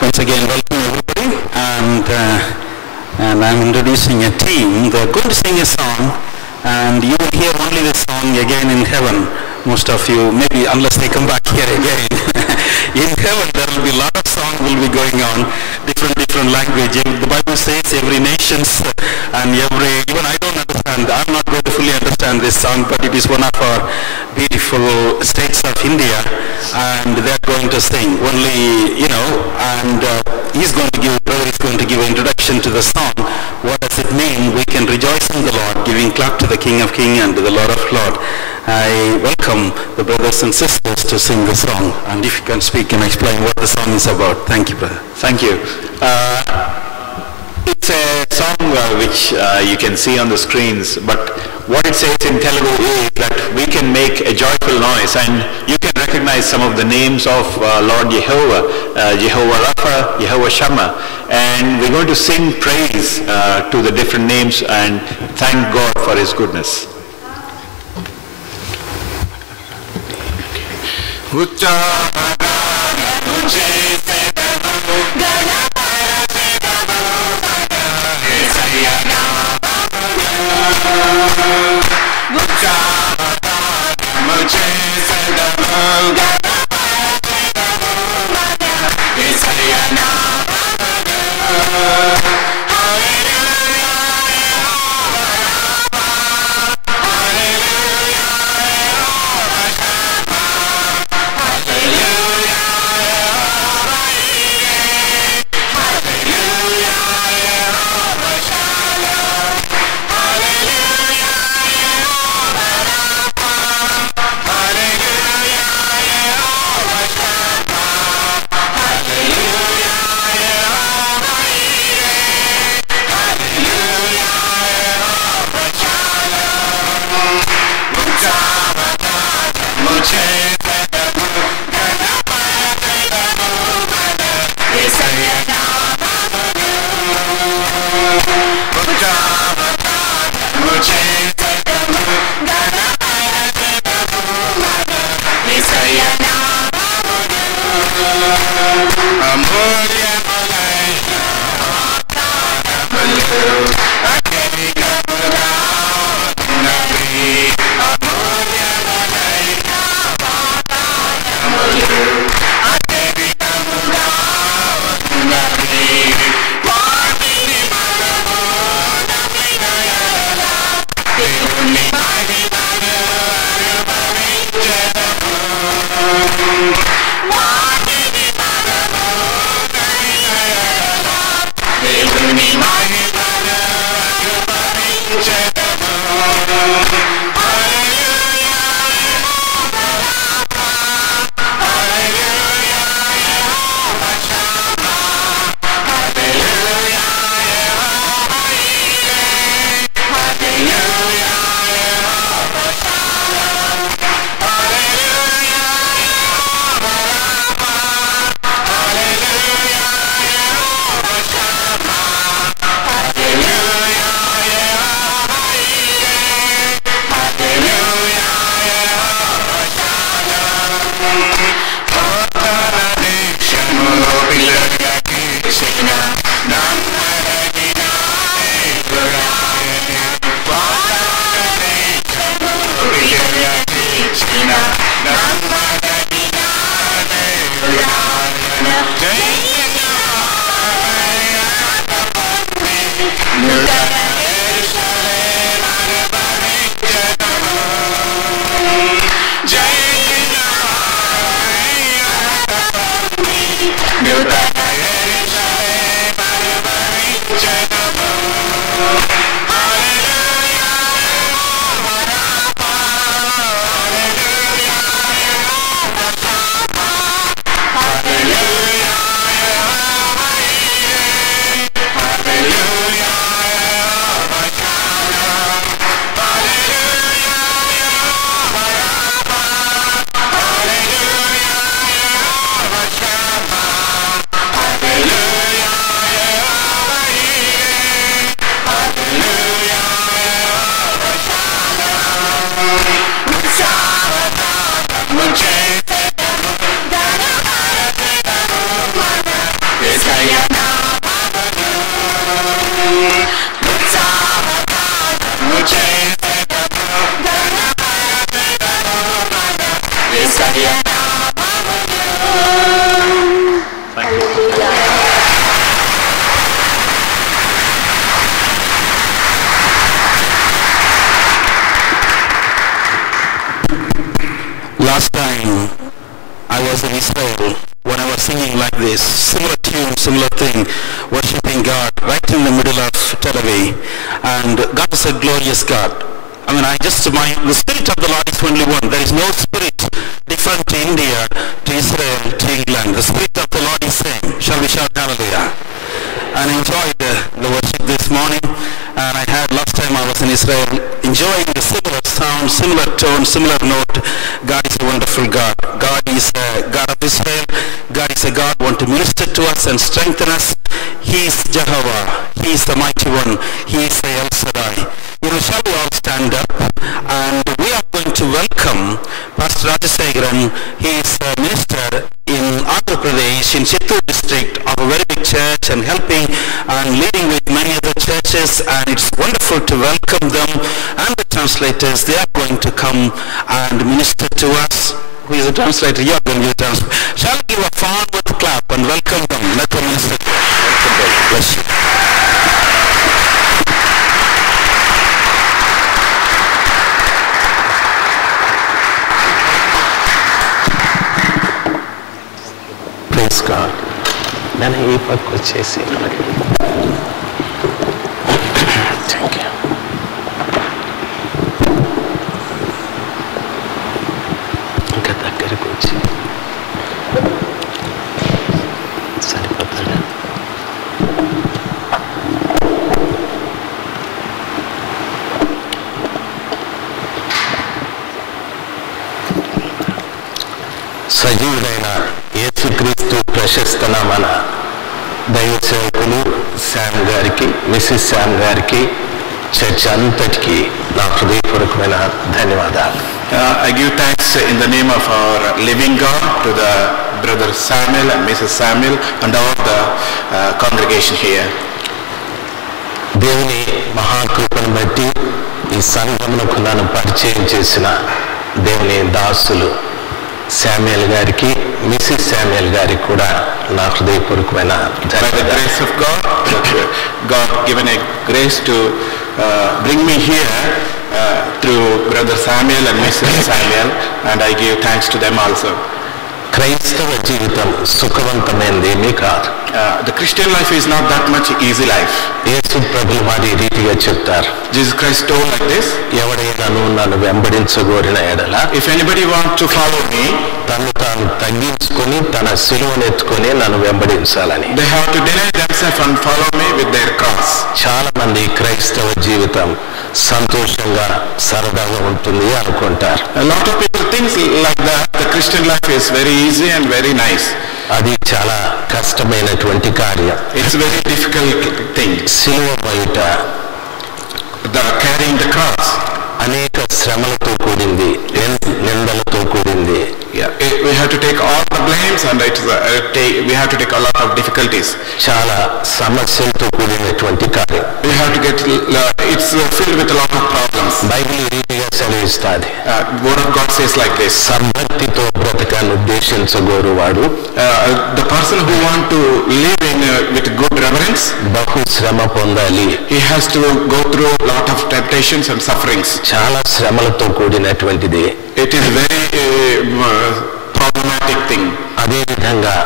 Once again, welcome everybody, and I'm introducing a team. They're going to sing a song, and you will hear only this song again in heaven. Most of you, maybe unless they come back here again. In heaven, there will be a lot of songs will be going on, different language. The Bible says every nations and even I don't understand. I'm not going to fully understand this song, but it is one of our beautiful states of India, and they're going to sing only, and brother is going to give an introduction to the song. What does it mean? We can rejoice in the Lord, giving clap to the King of Kings and to the Lord of Lords. I welcome the brothers and sisters to sing the song, and if you can speak and explain what the song is about. Thank you, brother. Thank you. It's a song which you can see on the screens, but what it says in Telugu is that we can make a joyful noise, and you can recognize some of the names of Lord Jehovah, Jehovah Rapha, Jehovah Shammah, and we're going to sing praise to the different names and thank God for His goodness. Last time I was in Israel, when I was singing like this, similar tune, similar thing, worshiping God right in the middle of Tel Aviv, and God is a glorious God. I mean, the Spirit of the Lord is only one. There is no Spirit different to India, to Israel, to England. The Spirit of the Lord is same. Shall we shout hallelujah? And I enjoyed the worship this morning, and I had last time I was in Israel, enjoying the similar sound, similar tone, similar note. God is a wonderful God. God is a God of Israel. God is a God who wants to minister to us and strengthen us. He is Jehovah. He is the mighty one. He is the El Shaddai. Shall we all stand up? And we are going to welcome Pastor Rajasekharan. He is a minister in Andhra Pradesh, in Chittoor district, of a very big church, and helping and leading with many other churches, and it's wonderful to welcome them and the translators. They are going to come and minister to us. Who is the translator? You are going to be the translator. Shall we give a fond clap and welcome them? Let them minister. Welcome them. Bless you. Praise God. నేను ఈ పక్క వచ్చేసి thank you. ఇంకా దగ్గరకు వచ్చి సరిపోతాడా? సజీవుడైన యేసుక్రీస్తు ప్రశస్త నామన దైవ సేవకులు శామ్ గారికి, మిస్సెస్ శామ్ గారికి, చర్చ్ అంతటికి నా హృదయపూర్వకమైన ధన్యవాదాలు. I give thanks in the name of our living God to the brother Samuel and Mrs. Samuel and all the congregation here. దేవుని మహాకృపను బట్టి ఈ సంఘమునకు నన్ను పరిచయం చేసిన దేవుని దాసులు శామ్యుయల్ గారికి, మిస్సెస్ శామ్యుయల్ గారికి కూడా నా హృదయపూర్వకమైన By the grace of God, God given a grace to bring me here through brother Samuel and Mrs. Samuel, and I give thanks to them also. క్రైస్తవ జీవితం సుఖవంతమైనదేమీ కాదు. The Christian life is not that much easy life. యేసు ప్రభువు వారి రీతిగా చెప్తారు. Jesus Christ told like this, ఎవడైనాను నన్ను వెంబడించగోరిన ఎడల, if anybody wants to follow me, తను తాను తగ్గించుకొని తన సిలువను ఎత్తుకొని నన్ను వెంబడించాలని. they have to deny themselves and follow me with their cross. చాలా మంది క్రైస్తవ జీవితం సంతోషంగా సరదాగా ఉంటుంది అనుకుంటారు. A lot of people think like that the Christian life is very easy and very nice. అది చాలా కష్టమైనటువంటి కార్యం. It's a very difficult thing. సిలువ బయట carrying the cross అనేక శ్రమలతో కూడింది, నిందలతో కూడింది. We have to take all the blames and we have to take a lot of difficulties. చాలా సమస్యలతో కూడినటువంటి కార్యం. We have to get it's filled with a lot of problems. Bible ఈ రీతిగా సెలవిస్తుంది. Word of God says like this, సంభక్తితో బ్రతకాన్ని ఉద్దేశించగోరువాడు, the person who want to live with good reverence, బహు శ్రమ పొందాలి. he has to go through a lot of temptations and sufferings. చాలా శ్రమలతో కూడినటువంటిది. It is very problematic thing. అదే విధంగా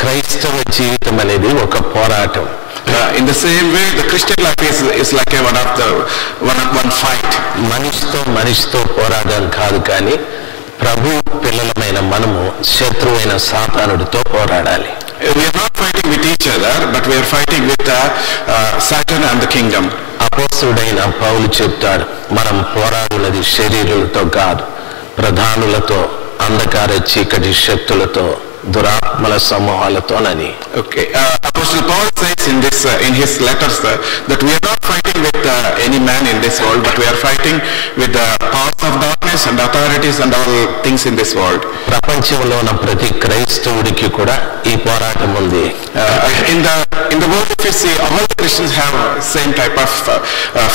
క్రైస్తవ జీవితం అనేది ఒక పోరాటం. In the same way, the Christian life is like one fight. మనిషితో పోరాటం కాదు, కానీ ప్రభు పిల్లలమైన మనము శత్రువైన సాతానుడితో పోరాడాలి. We are not fighting with each other, but we are fighting with Satan and the kingdom. అపోస్తలుడైన పౌలు చెప్తాడు, మనం పోరాడున్నది శరీరులతో కాదు, ప్రధానులతో, అంధకార చీకటి శక్తులతో, దురాత్మల సమూహాలతోనని. Okay, Apostle Paul says in his letters that we are not fighting with any man in this world, but we are fighting with the powers of darkness and authorities and all things in this world. ప్రపంచంలో ఉన్న ప్రతి క్రైస్తవుడికి కూడా ఈ పోరాటం ఉంది. In the world, if you see, all the Christians have same type of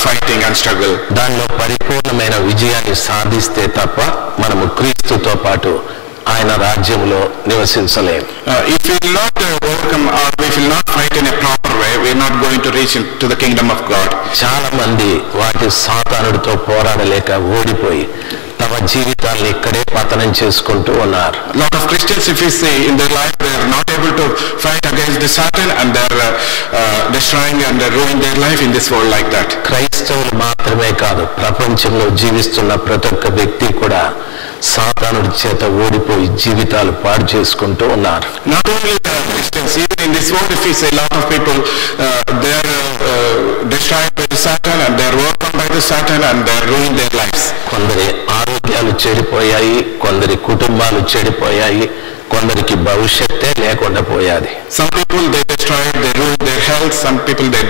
fighting and struggle. దానిలో పరిపూర్ణమైన విజయాన్ని సాధిస్తే తప్ప మనము క్రీస్తుతో పాటు ఆయన రాజ్యంలో నివసించలేం. If we will not overcome or we will not fight in a proper way, we are not going to reach into the kingdom of God. చాలా మంది వాటి సాతానుడితో పోరాడలేక ఓడిపోయి తమ జీవితాలను ఇక్కడే పతనం చేసుకుంటూ ఉన్నారు. Lot of Christians, if we see in their life, they are not able to fight against the Satan, and they are destroying and ruining their life in this world like that. క్రైస్తవులు మాత్రమే కాదు, ప్రపంచంలో జీవిస్తున్న ప్రతి ఒక్క వ్యక్తి కూడా సాతానుడి చేత ఓడిపోయి జీవితాలు పాడు చేసుకుంటూ ఉన్నారు. Not only the Christians, even in this world, if we say, lot of people, they are destroyed by the Satan, and they are overcome by the Satan, and they are ruining their lives. కొందరి ఆరోగ్యాలు చెడిపోయాయి, కొందరి కుటుంబాలు చెడిపోయాయి, కొందరికి భవిష్యత్తే లేకుండా పోయాది. Some people they destroyed, they ruined their health. Some people they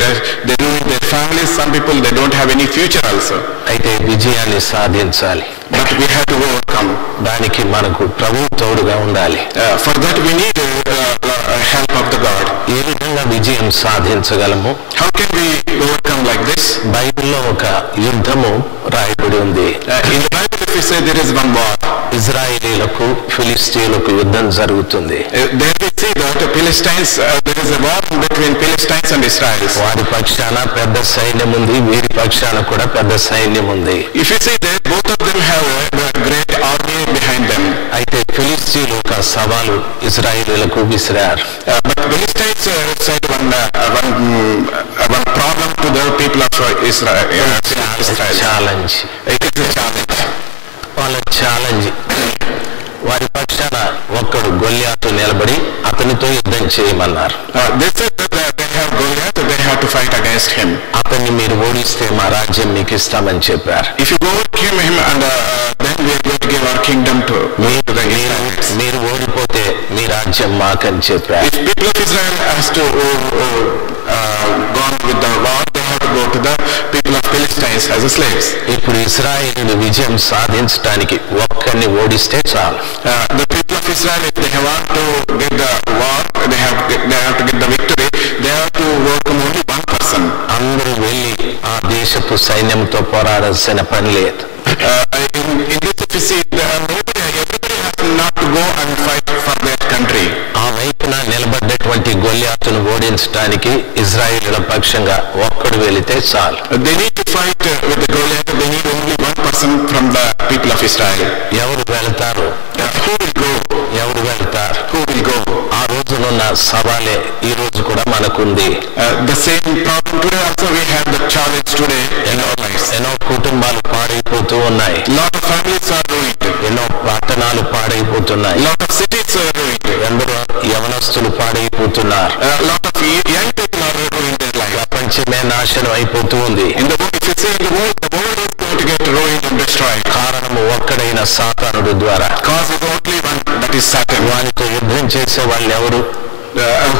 ruined their families. Some people they don't have any future also. అయితే విజయాన్ని సాధించాలి. But we have to overcome. దానికి మనకు ప్రభువు తోడుగా ఉండాలి. For that we need help of the God. ఏ విధంగా విజయం సాధించగలము? How can we overcome like this? బైబిల్లో ఒక యుద్ధము రాయబడి ఉంది. In the Bible, if we say there is one war, ఇజ్రాయేలీలకు ఫిలిస్తీయులకు యుద్ధం జరుగుతుంది. There we see that the Philistines, there is a war between Philistines and Israelis. వారి పక్షాన పెద్ద సైన్యం ఉంది, వీరి పక్షాన కూడా పెద్ద సైన్యం ఉంది. If you see that both of them have a great army behind them. అయితే ఫిలిస్తీయులు ఒక సవాలు ఇజ్రాయేలీలకు విసిరారు. But Philistines said one problem to the people of Israel. Challenge. It is a challenge. వాళ్ళ ఛాలెంజ్, వారి పక్షాన ఒక్కడు గొల్యాతు నిలబడి అతనితో యుద్ధం చేయమన్నారు. They said that they have Goliath, they have to fight against him. అతన్ని మీరు ఓడిస్తే మా రాజ్యం మీకు ఇస్తామని చెప్పారు. If you overcome him, and then we are going to give our kingdom to the Israelites. మీరు ఓడిపోతే మీ రాజ్యం మాకని చెప్పారు. If people of Israel has to gone with the war, they have to go to the people of Philistines as a slaves. ఇప్పుడు ఇశ్రాయేలు విజయం సాధించడానికి ఒక్కరిని ఓడిస్తే చాలు. The people of Israel, if they want to get the war, they have to get the victory. They have to overcome only one person. అందరూ వెళ్ళి ఆ దేశపు సైన్యంతో పోరాడాల్సిన పని లేదు. In this, if you see, everybody has not to go and fight for their country. ఆ వైపున నిలబడ్డటువంటి గొల్యాతును ఓడించడానికి ఇజ్రాయేలుల పక్షంగా ఒక్కడు వెళితే చాలు. They need to fight with the Goliath. They need only one person from the people of Israel. ఎవరు వెళ్తారు? Who will go? ఎవరు వెళ్తారు? Who will go? ఆ రోజునున్న సవాలే ఈ రోజు కూడా మనకుంది. The same problem today also we have the challenge today in our lives. ఎన్నో కుటుంబాలు పాడైపోతూ ఉన్నాయి. Lot of families are ruined. ఎన్నో పట్టణాలు పాడైపోతున్నాయి. Lot of cities are ruined. ఎందరో యవనస్తులు పాడైపోతున్నారు. Lot of young people are ruined their life. ప్రపంచమే నాశనం అయిపోతూ ఉంది. In the world, if you see in the world is going to get ruined and destroyed. కారణము ఒక్కడైన సాతానుడు ద్వారా. Cause is only one, that is Satan. వానితో యుద్ధం చేసే వాళ్ళు ఎవరు?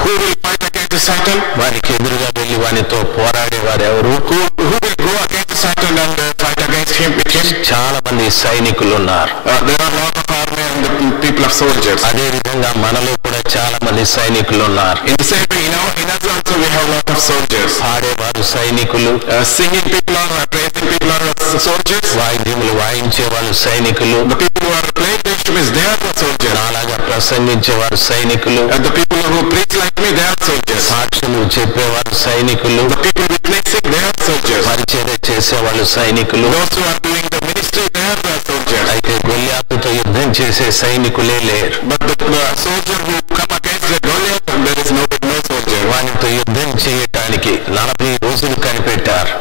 Who will fight against the Satan? వానికి ఎదురుగా వెళ్లి వానితో పోరాడేవారు ఎవరు? Who will go against the Satan and fight against him with him? చాలా మంది సైనికులు ఉన్నారు. There are lot of army and the people of soldiers. అదే విధంగా మనలో కూడా చాలా మంది సైనికులు ఉన్నారు. In the same way, in us also we have lot of soldiers. పాడేవారు సైనికులు, singing people are praising people are soldiers. వాయిద్యములు వాయించే వాళ్ళు సైనికులు. The people who are playing the instruments, they are the soldiers. అలాగా ప్రసంగించేవారు సైనికులు. And the people who preach like me, they are soldiers. సాక్ష్యము చెప్పేవారు సైనికులు. The people witnessing, they are soldiers. పరిచర్య చేసేవాళ్ళు సైనికులు. Those who are doing the ministry, they are the soldiers. అయితే గొల్యాతుతో యుద్ధం చేసే సైనికులే లేరు. But the soldier who come against the Goliath, there is no soldier. వానితో యుద్ధం చేయటానికి 40 రోజులు కనిపెట్టారు.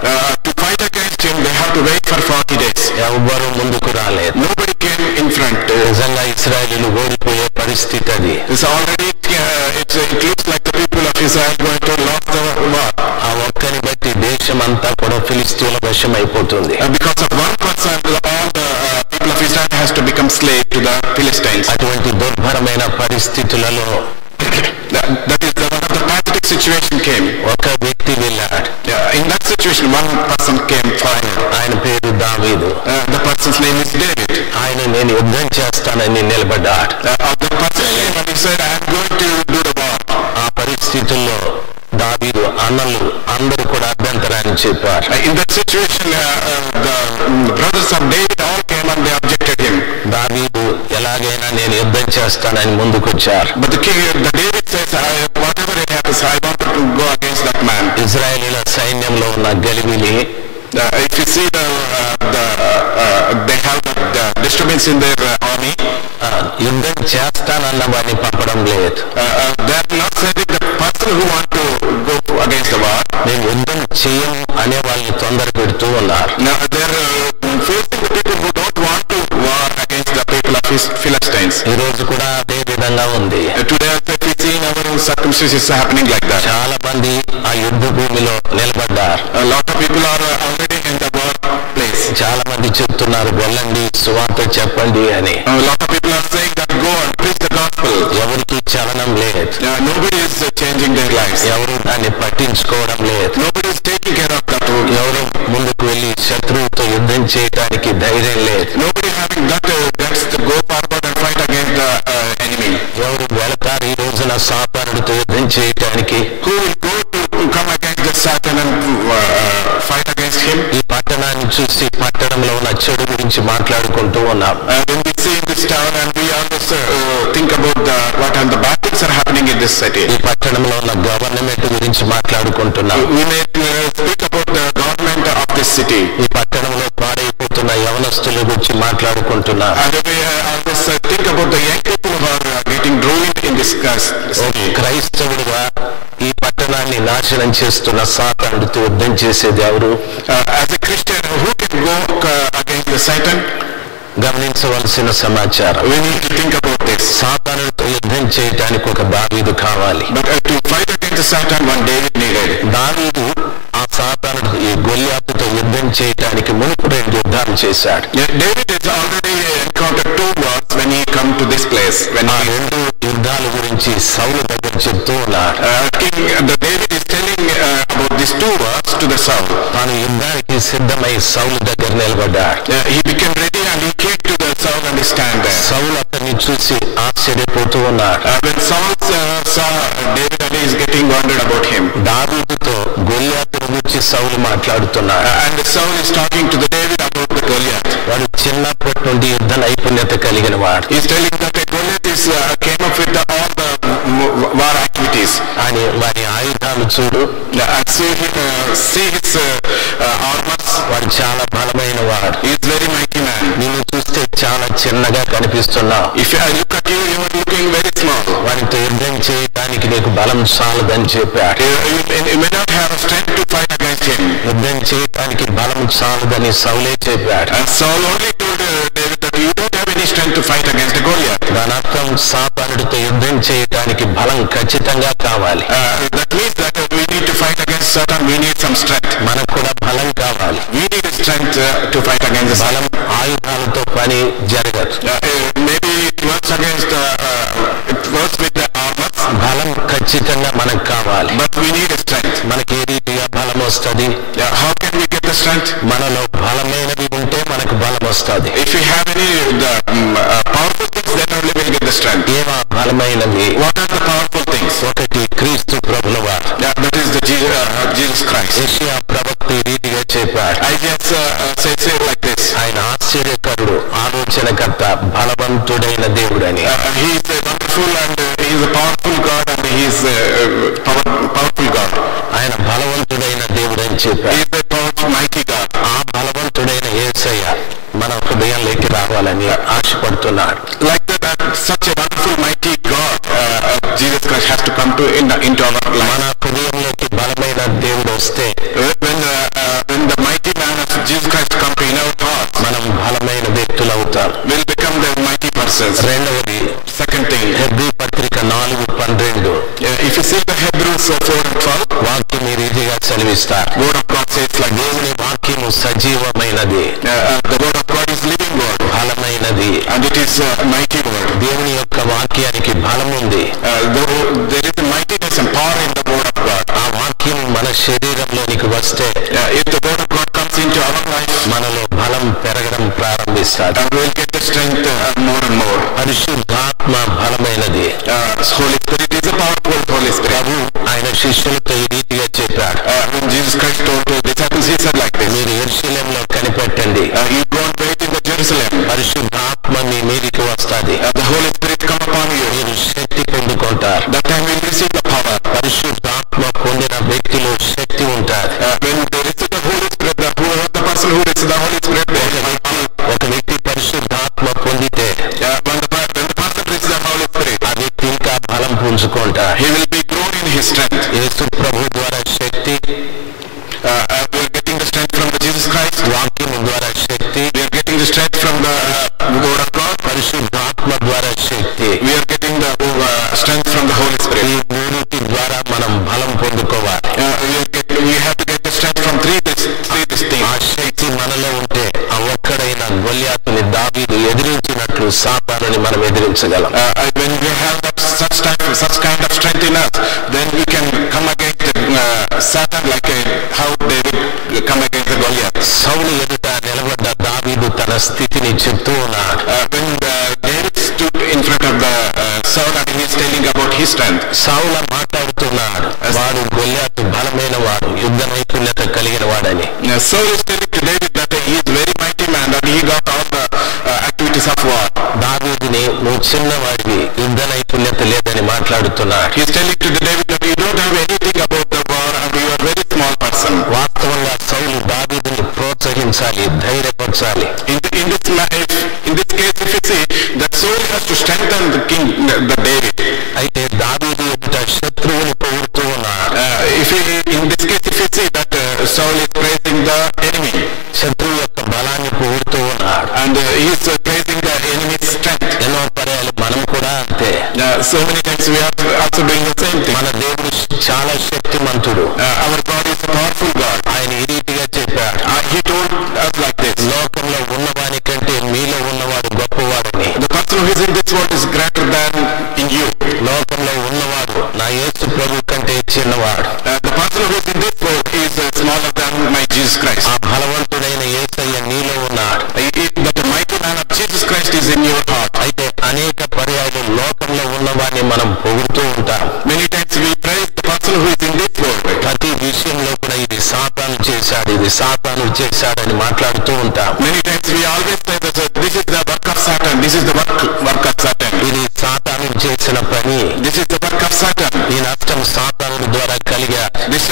To fight against him, they have to wait for 40 days. ఎవ్వరూ ముందుకు రాలేదు. Nobody came in front. నిజంగా ఇశ్రాయేలీయులు ఓడిపోయే పరిస్థితి అది. It's already, it looks like the people of Israel going to lose the war. ఆ ఒక్కని బట్టి దేశమంతా కూడా ఫిలిస్తీయుల వశం అయిపోతుంది. Because of one person, all the people of Israel has to become slave to the Philistines. అటువంటి దుర్భరమైన పరిస్థితులలో that is one of the pathetic situation came. ఒక వ్యక్తి వెళ్ళాడు. In that situation, one person came forward. ఆయన పేరు దావీదు. The person's name is David. ఆయన నేను యుద్ధం చేస్తానని నిలబడ్డాడు. The person came and he said, I am going to do the war. ఆ పరిస్థితుల్లో దావీదు అన్నలు అందరూ కూడా అభ్యంతరాన్ని చెప్పారు. In that situation, the brothers of David all came and they objected him. దావీదు ఎలాగైనా నేను యుద్ధం చేస్తానని ముందుకొచ్చారు. But the David says, whatever it happens, I want to go against that man. ఇజ్రాయేలీల సైన్యంలో ఉన్న గలిబిలి, if you see they have the disturbance in their army. యుద్ధం చేస్తానన్న వాడిని పంపడం లేదు. They are not sending the person who want to go against the war. మేము యుద్ధం చేయం అనే వాళ్ళని తొందర పెడుతూ ఉన్నారు. Now they are forcing the people who don't want to war against the people of Philistines. ఈ రోజు కూడా అదే విధంగా ఉంది. Today also we see in our circumstances happening like that. చాలా మంది ఆ యుద్ధ భూమిలో నిలబడ్డారు. A lot of people are already in the war place. చాలా మంది చెప్తున్నారు వెళ్ళండి సువార్త చెప్పండి అని. A lot of people are saying that go and preach the gospel. ఎవరికి చలనం లేదు. Nobody is changing their lives. ఎవరు దాన్ని పట్టించుకోవడం లేదు. Nobody is taking care of that. ఎవరు ముందుకు వెళ్లి శత్రువుతో యుద్ధం చేయడానికి ధైర్యం లేదు. Nobody having that guts to go forward and fight against the enemy. ఎవరు వెళతారు ఈ రోజున సాతానుడితో యుద్ధం చేయడానికి? Who will go to come against the Satan and fight against him? ఈ పట్టణాన్ని చూసి పట్టణంలో ఉన్న చెడు గురించి మాట్లాడుకుంటూ ఉన్నాం. When we see in this town and we always think about what are the bad things are happening in this city. ఈ పట్టణంలో ఉన్న గవర్నమెంట్ గురించి మాట్లాడుకుంటున్నాం. We may speak about the government of this city. ఈ పట్టణంలో పాడైపోతున్న యవనస్తుల గురించి మాట్లాడుకుంటున్నాం. And we always think about the young people who are getting ruined in this city. క్రైస్తవుడుగా ఈ పట్టణాన్ని నాశనం చేస్తున్న సాతానుడితో యుద్ధం చేసేది ఎవరు? As a Christian, who can go against the Satan? గమనించవలసిన సమాచారం. We need to think about this. సాతానుడితో యుద్ధం చేయడానికి ఒక దావీదు కావాలి. But to fight against the Satan, one David needed. దావీదు ఆ సాతానుడు ఈ గొల్యాతుతో యుద్ధం చేయడానికి మునుపు 2 యుద్ధాలు చేశాడు. David has already encountered 2 wars when he come to this place. When ఆ 2 యుద్ధాల గురించి సౌలు దగ్గర చెప్తూ ఉన్నాడు. David is telling about these 2 wars to the Saul. తాను యుద్ధానికి సిద్ధమై సౌలు దగ్గర నిలబడ్డాడు. He became ready and he came to the Saul and he stand there. సౌలు అతన్ని చూసి ఆశ్చర్యపోతూ ఉన్నాడు. When Saul saw David and he is getting wondered about him. దావీదుతో గొల్యాతును గురించి సౌలు మాట్లాడుతున్నాడు. And Saul is talking to the David about the Goliath. వాడు చిన్నప్పటి నుండి యుద్ధ నైపుణ్యత కలిగిన వాడు. He is telling that Goliath is came up with all the war activities. అని వారి ఆయుధాలు చూడు. And see his armors. వాడు చాలా బలమైన వాడు. He is very mighty man. నిన్ను చూస్తే చాలా చిన్నగా కనిపిస్తున్నావు. If I look at you, you are looking very small. వారితో యుద్ధం చేయడానికి నీకు బలం చాలదని చెప్పాడు. You may not have strength to fight against him. యుద్ధం చేయడానికి బలం చాలదని సౌలే చెప్పాడు. And Saul only told David that you don't have any strength to fight against Goliath. దాని అర్థం సాతానుడితో యుద్ధం చేయడానికి బలం ఖచ్చితంగా కావాలి. That means that we need to fight against Satan. We need some strength. మనకు కూడా బలం కావాలి. We need strength to fight against the బలం ఆయుధాలతో పని జరగదు. Maybe it works against it works with the armors. బలం ఖచ్చితంగా మనకు కావాలి. But we need strength. మనకి ఏ రీతిగా బలం వస్తుంది? How can we get the strength? మనలో బలమైనది ఉంటే మనకు బలం వస్తుంది. If we have any powerful things, then only we'll get the strength. ఏవా బలమైనవి? What are the powerful things? ఒకటి క్రీస్తు ప్రభువువారు. That is the Jesus Christ. యెషయా ప్రవక్త ఈ రీతిగా చెప్పాడు. I just say like this. ఆయన ఆశ్చర్యకరుడు, ఆలోచనకర్త, బలవంతుడైన దేవుడని. He is wonderful and he is a powerful God and he is powerful God. ఆయన బలవంతుడైన దేవుడని చెప్పాడు. He is a powerful mighty God. ఆ బలవంతుడైన యేసయ్య మన హృదయంలోకి రావాలని ఆశపడుతున్నాడు. Like that, such a wonderful mighty God, Jesus Christ has to come into our life. మన హృదయంలోకి బలమైన దేవుడు వస్తే When the mighty man of Jesus Christ come to in our hearts, మనం బలమైన వ్యక్తులు అవుతాం. we'll become the mighty persons. రెండవది, Second thing, హెబ్రీ పత్రిక 4:12 if you see the Hebrews 4:12, వాక్యం ఈ రీతిగా చదివిస్తారు. word of God says like this. దేవుని వాక్యము సజీవమైనది, The word of God is living word బలమైనది. and it is a mighty word. దేవుని యొక్క వాక్యానికి బలం ఉంది. There is a mightiness and power in the word of God. ఆ వాక్యం మన శరీరంలోనికి వస్తే If the word of God comes into our life, మనలో బలం పెరగడం ప్రారంభిస్తాడు. we will get the strength more and more. పరిశుద్ధాత్మ బలమైనది. Holy Spirit is a powerful Holy Spirit. ప్రభు ఆయన శిష్యులతో ఈ రీతిగా చెప్పాడు. When Jesus Christ told the disciples, he said like this. మీరు యెరూషలేములో కనిపెట్టండి, You go and wait in the Jerusalem. పరిశుద్ధాత్మ మీ మీదికి వస్తాడు. ఉన్నది. The Holy Spirit come upon you. మీరు శక్తి పొందుకుంటారు. That time you will receive the power. పరిశుద్ధాత్మ పొందిన వ్యక్తిలో శక్తి ఉంటారు. When they receive the Holy Spirit, the person who receives the Holy Spirit, ఒక వ్యక్తి పరిశుద్ధాత్మ పొందితే when the person receives the Holy Spirit, ఆ వ్యక్తి ఇంకా బలం పుంజుకుంటారు. he will be grown in his strength. యేసు ప్రభు ద్వారా శక్తి, We are getting the strength from the Jesus Christ. వాక్యము ద్వారా శక్తి, We are getting the strength from the Word of God. పరిశుద్ధాత్మ ద్వారా శక్తి, We are getting the strength from the Holy ఈ Spirit. మూడింటి ద్వారా మనం బలం పొందుకోవాలి. We have to get the strength from three things. ఆ శక్తి మనలో ఉంటే ఆ ఒక్కడైన గొల్యాతుని దావీదు ఎదిరించినట్లు సాతానుని మనం ఎదిరించగలం. When we have such kind of strength in us, then we can come against Satan like how David come against the Goliath. సౌలు ఎదుట నిలబడ్డ దావీదు తన స్థితిని చెప్తూ ఉన్నాడు. When David stood in front of the Saul and he is telling about his strength. సౌలు మాట్లాడుతున్నాడు, వాడు గొల్యాతు బలమైన వాడు, యుద్ధ నైపుణ్యత కలిగిన వాడని. Saul is telling to David that he is very mighty man and he got all the activities of war. దావీదుని నువ్వు చిన్నవాడివి, యుద్ధ నైపుణ్యత లేదని మాట్లాడుతున్నాడు. He is telling to David that you don't have anything about the war and you are very small person. వాస్తవంగా సౌలు దావీదుని ప్రోత్సహించాలి, ధైర్యపరచాలి. In this case, if you see that Saul has to strengthen the king, the David. అయితే దావీదు ఎదుట శత్రువుని పొగుడుతూ ఉన్నాడు. In this case, if you see that Saul is praising the enemy శత్రువు యొక్క బలాన్ని పొగుడుతూ ఉన్నాడు. and he is praising the enemy's strength. ఎన్నో పర్యాలు మనం కూడా అంతే. So many times we are also doing the same thing. మన దేవుడు చాలా శక్తిమంతుడు. Our God is a powerful God. ఆయన ఈ రీతిగా చెప్పాడు, He told us like this. లోకంలో ఉన్నవాని కంటే మీలో ఉన్నవాడు గొప్పవాడని. The person who is in this world is greater than in you. లోకంలో ఉన్నవాడు నా యేసు ప్రభు కంటే చిన్నవాడు. The person who is in this world is smaller than my Jesus Christ. ఆ బలవంతుడైన యేసయ్య నీలో ఉన్నాడు. That the mighty man of Jesus Christ is in your heart. అయితే అనేక పర్యాలు లోకంలో ఉన్నవాడిని మనం పొగుడుతూ ఉంటాం. Many times we praise the person who is in this world. ప్రతి విషయంలో కూడా ఇది సాతాను చేశాడు, ఇది సాతాను చేశాడని మాట్లాడుతూ ఉంటాం. Many times we always say that this is the work of Satan. This is the work of Satan. ఇది సాతాను చేసిన పని. This is the work of Satan. ఈ నష్టం సాతాను ద్వారా కలిగా. This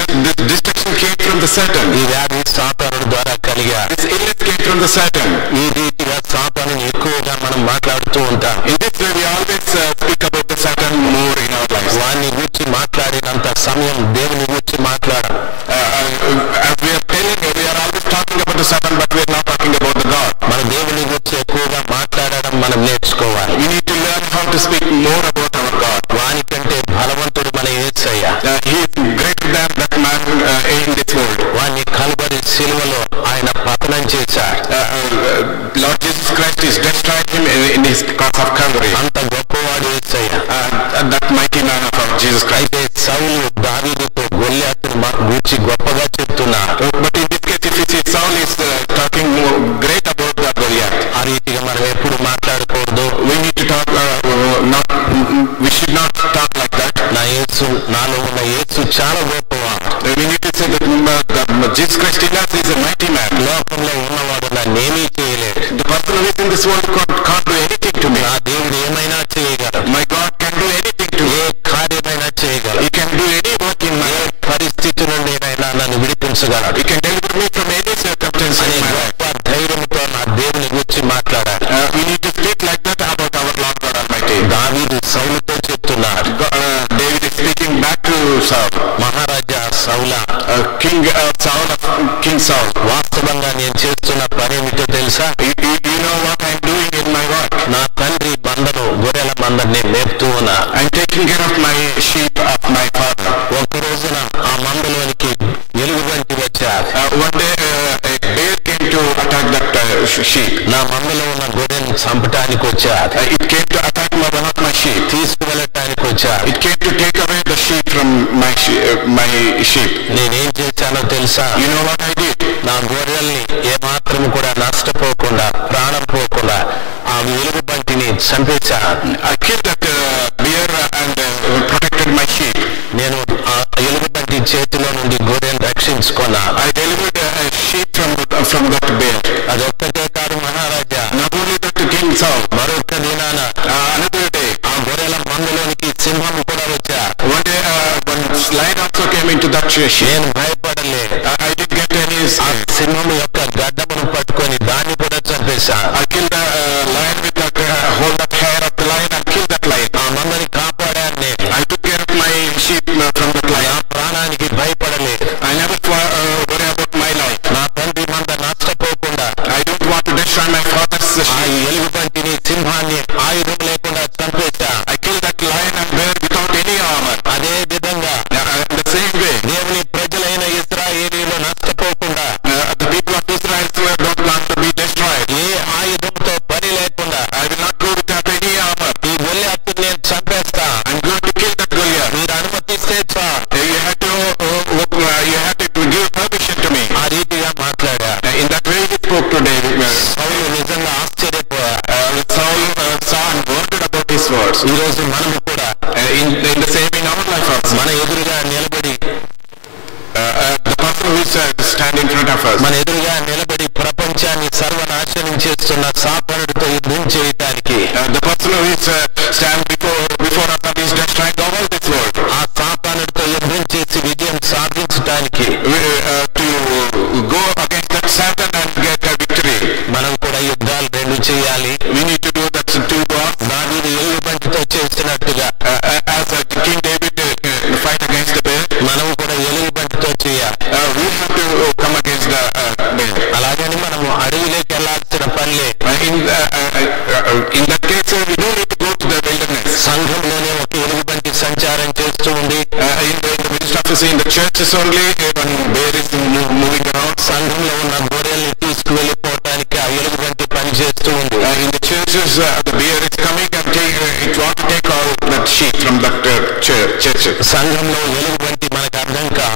destruction came from the Satan. ఈ వ్యాధి సాతాను ద్వారా కలిగా. This illness came from the Satan. ఈ రీతిగా సాతాను ఎక్కువగా మనం మాట్లాడుతూ ఉంటాం. In this way we always speak about the Satan more in our lives. వాణ్ణి గురించి మాట్లాడినంత సమయం దేవుని గురించి మాట్లాడం. As we are telling, we are always talking about the Satan, but we are not talking about the God. మన దేవుని గురించి ఎక్కువగా మాట్లాడడం మనం నేర్చుకోవాలి. We need to learn how to speak more about our God. వాని కంటే బలవంతుడు మన యేసయ్య. He is greater than that man in this world. వాణ్ణి కల్వరి సిలువలో ఆయన పతనం చేశాడు. Lord Jesus Christ is destroyed him in his cross of Calvary. అంత గొప్పవాడు యేసయ్య. That mighty man of our Jesus Christ. అయితే సౌలు దావీదుతో గొల్యాతుని గురించి గొప్పగా చెప్తున్నాడు. But in this case, if you see, Saul is talking more great about the Goliath. ఆ రీతిగా మనం ఎప్పుడు మాట్లాడకూడదు. We need to talk, we should not talk like that. నా యేసు, నాలో ఉన్న యేసు చాలా గొప్పవాడు. We need to say that Jesus Christ in us is a mighty man. లోకంలో ఉన్నవాడు నన్నేమీ చేయలేడు. The person who is in this world can't do anything to me. నా దేవుడు ఏమైనా చేయగలడు. My God can do anything to me. ఏ కార్యమైనా చేయగలడు. He can do any work in my life. పరిస్థితి నుండి నన్ను విడిపించగలడు. He can deliver me from any circumstance అనే in my life. గొప్ప ధైర్యంతో నా దేవుని గురించి మాట్లాడాలి. We need to speak like that about our Lord God Almighty. దావీదు సౌలుతో చెప్తున్నాడు. David is speaking back to Saul. మహారాజా సౌలా, King Saul. వాస్తవంగా నేను చేస్తున్న పని ఏమిటో తెలుసా? You know what I'm doing in my work? నా తండ్రి బందను, గొర్రెల మందని మేపుతూ ఉన్నా. I'm taking care of my sheep of my father. ఒక రోజున ఆ మందలోనికి ఎలుగుబంటి వచ్చారు. One day a bear came to attack that sheep. నా మందలో ఉన్న గొర్రెను చంపటానికి వచ్చారు. It came to attack one of my sheep. తీసుకువెళ్ళటానికి వచ్చారు. It came to take away the sheep from my sheep. నేనేం చేశానో తెలుసా? You know what I did? నా గొర్రెల్ని ఏమాత్రం కూడా నష్టపోకుండా, ప్రాణం పోకుండా ఆ ఎలుగుబంటిని చంపేశాను. I killed that bear and protected my sheep. నేను ఆ ఎలుగుబంటి చేతిలో నుండి గొర్రెను రక్షించుకున్నా. I delivered a sheep from that bear. అదొక్కటే కాదు మహారాజా, Not only that, King Saul. మరొక దినాన Another day, ఆ గొర్రెల మందలోనికి సింహం కూడా వచ్చా. one day one lion also came into that sheep. నేను భయపడలే. I didn't get any. ఆ సింహం యొక్క గడ్డమును పట్టుకొని దాన్ని కూడా చంపేశా. I killed the lion with that hold that hair of the lion and killed that lion. ఆ మందని కాపాడాను నేను. I took care of my sheep from that lion. నా ప్రాణానికి భయపడలే. I never worry about my life. నా తండ్రి మంద నష్టపోకుండా I don't want to destroy my father's ఆ sheep. ఎలుగుబంటిని సింహాన్ని ఆయుధం లేకుండా చంపేశా. I killed that lion and bear without any armor. అదే విధంగా In the same way, దేవుని ప్రజలైన ఇశ్రాయేలీయులు నష్టపోకుండా the people of Israel don't want to be destroyed. ఏ ఆయుధంతో పని లేకుండా I will not go without any armor. ఈ గొల్లియాతుని నేను చంపేస్తా. I'm going to kill that Goliath. మీరు అనుమతిస్తే చాలు. You have to give permission to me. ఆ రీతిగా మాట్లాడా. In that way he spoke to David. సౌలు నిజంగా ఆశ్చర్యపోయా. Saul saw and wondered about his words. ఈ రోజు మనము కూడా In the same in our life also. మన ఎదురుగా నిలబడి The person who is standing in front of us. మన ఎదురుగా నిలబడి ప్రపంచాన్ని సర్వనాశనం చేస్తున్న సాతానుడితో యుద్ధం చేయటానికి The person who is standing before us and is destroying all this world. ఆ సాతానుడితో యుద్ధం చేసి విజయం సాధించడానికి To go against that Satan and get a victory. మనం కూడా యుద్ధాలు రెండు చేయాలి. We need to do that two wars. దావీదు ఎలుగుబంటితో చేసినట్టుగా As King David fight against the bear. మనం కూడా ఎలుగుబంటితో చేయాలి. We have to come against the bear. అలాగని మనము అడవిలోకి వెళ్లాల్సిన పనిలే. In that case, we don't need to go to the wilderness. సంఘంలోనే ఒక ఎలుగుబంటి సంచారం చేస్తూ ఉంది. In the midst of in the churches only, when bear is moving around. సంఘంలో ఉన్న గొర్రెల్ని తీసుకువెళ్ళిపోవటానికి ఆ ఎలుగుబంటి పని చేస్తూ ఉంది. In the churches, the bear is coming and it wants to take all that sheep from that church. సంఘంలో ఎలుగుబంటి మనకు అర్థం కా.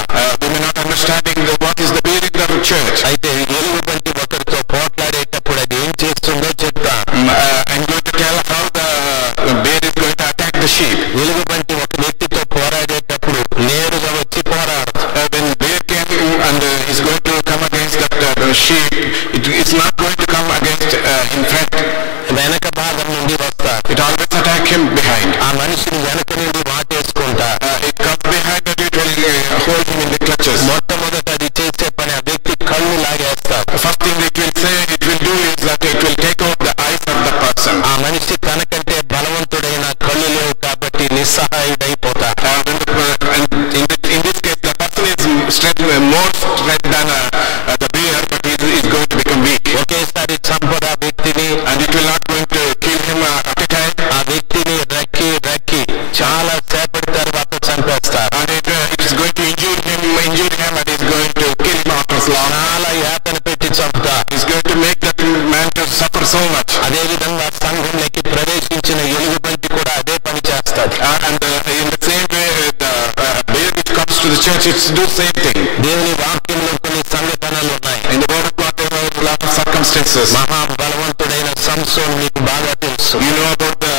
We may not understanding what is the bear in the church. అయితే ఎలుగుబంటి ఒకరితో పోట్లాడేటప్పుడు అది ఏం చేస్తుందో చెప్తా. I'm going to tell how the bear is going to attack the sheep. ఎలుగుబంటి ఒక వ్యక్తితో పోరాడేటప్పుడు నేరుగా వచ్చి పోరాడు. When bear came and is going to come against that sheep, it is not going to come against in front. వెనక భాగం నుండి వస్తారు. It always attack him behind. ఆ మనిషిని వెనక నుండి వాటేసుకుంటా. It comes behind and it will hold him in the clutches. మొట్టమొదట అది చేసే పని ఆ వ్యక్తి కళ్ళు లాగేస్తారు. The first thing it will say, it will do is that it will take out the eyes of the person. ఆ మనిషి తనకంటే బలవంతుడైన కళ్ళు లేవు కాబట్టి నిస్సహాయుడైపోతాడు. In this case, the person is more strength than the bear, but he is going to become weak. ఒకేసారి చంపదా వ్యక్తిని. And it will not going to kill him at a time. ఆ వ్యక్తిని రక్కి చాలా సేపటి తర్వాత చంపేస్తారు. And it is going to injure him and is going to kill him after long. చాలా యాతన పెట్టి చంపుతా. It's going to make that man to suffer so much. అదే విధంగా సంఘంలోకి ప్రవేశించిన ఎలుగుబంటి కూడా అదే పని చేస్తాది. And in the same way, the bear which comes to the church, it's do same thing. దేవుని వాక్యంలో కొన్ని సంఘటనలు ఉన్నాయి. In the word of God, there are a lot of circumstances. మహా బలవంతుడైన సంసోను మీకు బాగా తెలుసు. You know about the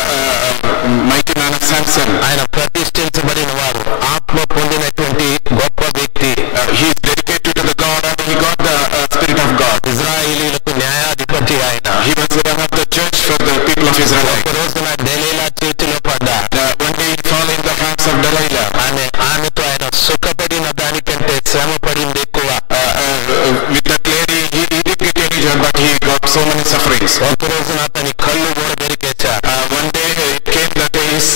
mighty man of Samson. ఆయన ప్రతిష్ఠించబడిన వారు, ఆత్మ పొందినటువంటి గొప్ప వ్యక్తి. He is dedicated to the God and he got the Spirit of God. ఇజ్రాయేలీయులకు న్యాయాధిపతి ఆయన. He was the one of the church for the people of Israel. ఒక రోజున డెలీలా చేతిలో పడ్డా. One day he fell in the hands of Delilah. ఆమెతో ఆయన సుఖపడిన దానికంటే శ్రమ పడింది ఎక్కువ. With that lady, he didn't get any job, but he got so many sufferings. ఒక రోజున అతని కళ్ళు కూడా మెరికేచ్చా. One day it came that his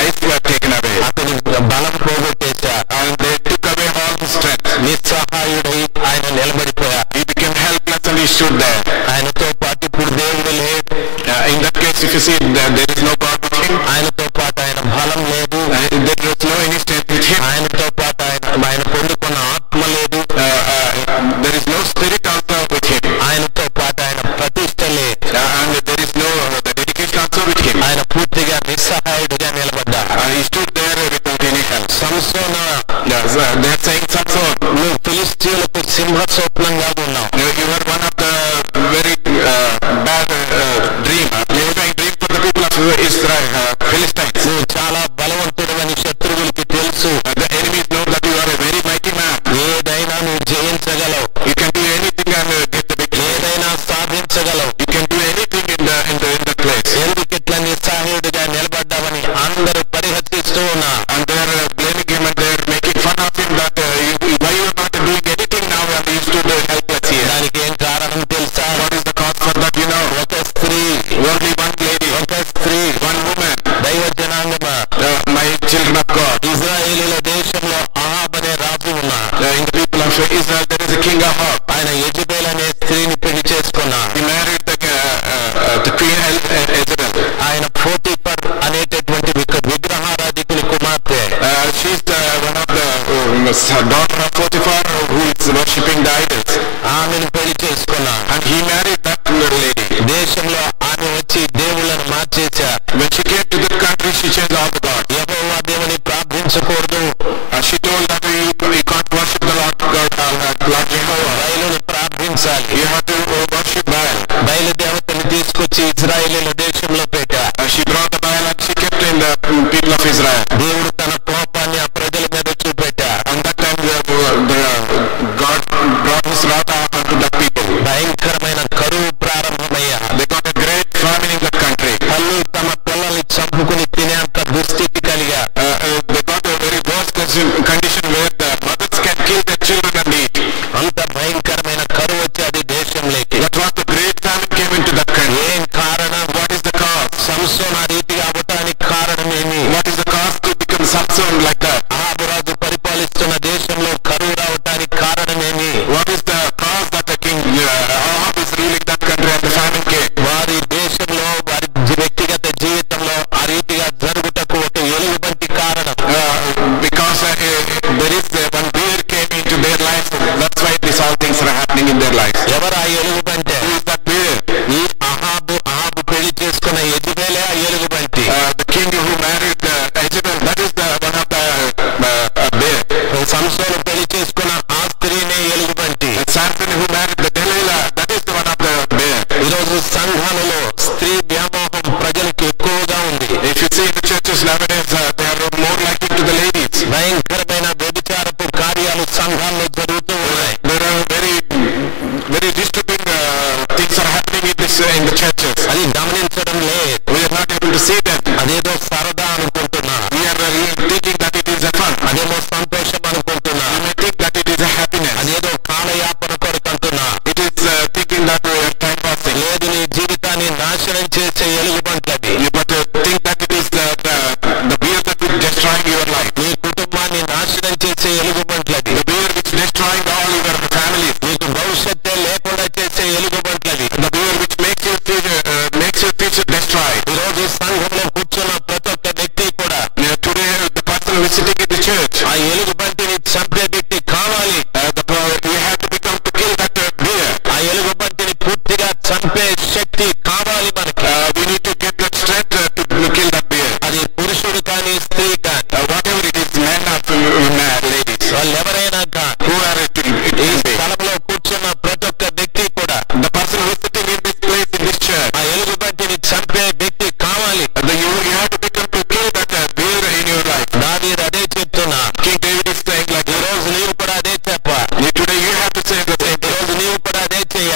eyes were taken away. అతని బలం పోగొట్టేశా. And they took away all his strength. నిస్సహాయుడై ఆయన నిలబడిపోయా. He became helpless and he stood there. ఆయనతో పాటు ఇప్పుడు దేవుడు లేడు. In that case, if you see there is no God with him. ఆయనతో పాటు ఆయన బలం లేదు. There was no any strength with him. ఆయనతో పాటు ఆయన పొందుకున్న ఆత్మ లేదు. There is no spirit also with him. ఆయనతో పాటు ఆయన ప్రతిష్ట లేదు. And there is no the dedication also with him. ఆయన పూర్తిగా నిస్సహాయుడిగా నిలబడ్డా. He stood there without any help. సంసోనా, They are saying, Samson, నువ్వు ఫిలిష్తీయులకు సింహ స్వప్నంగా ఉన్నావు. you were one of the very bad dream. You were a dream for the people of Israel, Philistines. నువ్వు చాలా బలవంతుడని శత్రువులకి తెలుసు. The enemies know that you are a very mighty man. ఏదైనా నువ్వు జయించగలవు. You can do anything and get the victory. ఏదైనా సాధించగలవు. You can do anything in the place. ఎందుకు ఇట్లా నిస్సహాయ daughter of Potiphar who is worshipping the idols. ఆమెను పెళ్లి చేసుకున్నాడు. And he married that lady. దేశంలో ఆమె వచ్చి దేవుళ్ళను మార్చేశారు. When she came to that country, she changed all the gods. యెహోవా దేవుని ప్రార్థించకూడదు. She told that you can't worship the Lord God, Lord Jehovah. బయలును ప్రార్థించాలి. You have to worship Baal. బయలు దేవతను తీసుకొచ్చి ఇశ్రాయేలీయుల దేశంలో పెట్టారు. She brought the Baal and she kept in the people of Israel. దేవుడు తన కోపాన్ని ఆ ప్రజల మీద చూపెట్టారు. And that time God brought his wrath unto that people. భయంకరమైన కరువు ప్రారంభమయ్యా. They got a great famine in that country. తల్లి తమ పిల్లల్ని చంపుకుని తినేంత దుస్థితి కలిగా. They got a very worse condition where the mothers can kill their children and eat. అంత భయంకరమైన కరువు వచ్చేది దేశంలోకి. That was the great famine came into that country. ఏం కారణం? What is the cause? సంసోను ఆ రీతిగా అవ్వటానికి కారణమేమి? What is the cause to become Samson like that? అహాబు రాజు పరిపాలిస్తున్న దేశంలో కరువు రావటానికి కారణమేమి? What is the cause that the king Ahab is ruling that country and the famine came? వారి దేశంలో వారి వ్యక్తిగత జీవితంలో ఆ రీతిగా జరుగుటకు ఒక ఎలుగుబంటి కారణం. Because there is one bear came into their lives. That's why these all things are happening in their lives. ఎవరు ఆ ఎలుగుబంటి? Who is that bear? ఈ అహాబు పెళ్లి చేసుకున్న యెజబెలే ఆ ఎలుగుబంటి. The king who married Jezebel, that is the one of the bear. సంసోను పెళ్లి చేసుకున్న ఆ స్త్రీనే ఎలుగుబంటి. Samson who married the Delilah, that is the one of the bear. ఈరోజు సంఘాలలో స్త్రీ వ్యామోహం ప్రజలకు ఎక్కువగా ఉంది. If you see in the churches nowadays, they are more liking to the ladies. భయంకరమైన వ్యభిచారపు కార్యాలు సంఘాల్లో జరుగుతూ ఉన్నాయి. There are very disturbing things are happening in the churches. అది గమనించడం లేదు. We are not able to see them. అదేదో సరదా అనుకుంటున్నా. We are thinking that it is a fun. అదేదో సంతోషం అనుకుంటున్నా. We may think that it is a happiness. అదేదో కాలయాపన కొరకు అంటున్నా. It is thinking that we are time passing. లేదు, నీ జీవితాన్ని నాశనం చేసే ఎలుగుబంట్లవి. You but think that it is the beer that is destroying your life. నీ కుటుంబాన్ని నాశనం చేసే ఎలుగుబంట్లవి. The beer which destroying all your families. నీకు భవిష్యత్తే లేకుండా చేసే ఎలుగుబంట్లవి. The beer which makes your future destroyed. ఈరోజు సంఘంలో కూర్చున్న ప్రతి ఒక్క వ్యక్తి కూడా Today the person who is sitting in the church, ఆ ఎలుగుబంటిని చంపే వ్యక్తి కావాలి. you have to become to kill that beer. ఆ ఎలుగుబంటిని పూర్తిగా చంపే శక్తి కావాలి మనకి. We need to get that strength to kill that beer. అది పురుషుడు కానీ స్త్రీ కానీ Whatever it is, men or ladies, వాళ్ళు ఎవరైనా కానీ who are it ఈ can be. స్థలంలో కూర్చున్న ప్రతి ఒక్క వ్యక్తి కూడా The person who is sitting in this place in this church, ఆ ఎలుగుబంటిని చంపే వ్యక్తి కావాలి. you have to become to kill that beer in your life. దావీదు అదే చెప్తున్నా. King David is saying like, ఈ రోజు నీవు కూడా అదే చెప్ప. today you have to say the same ఈ thing. రోజు నీవు కూడా అదే చెయ్య.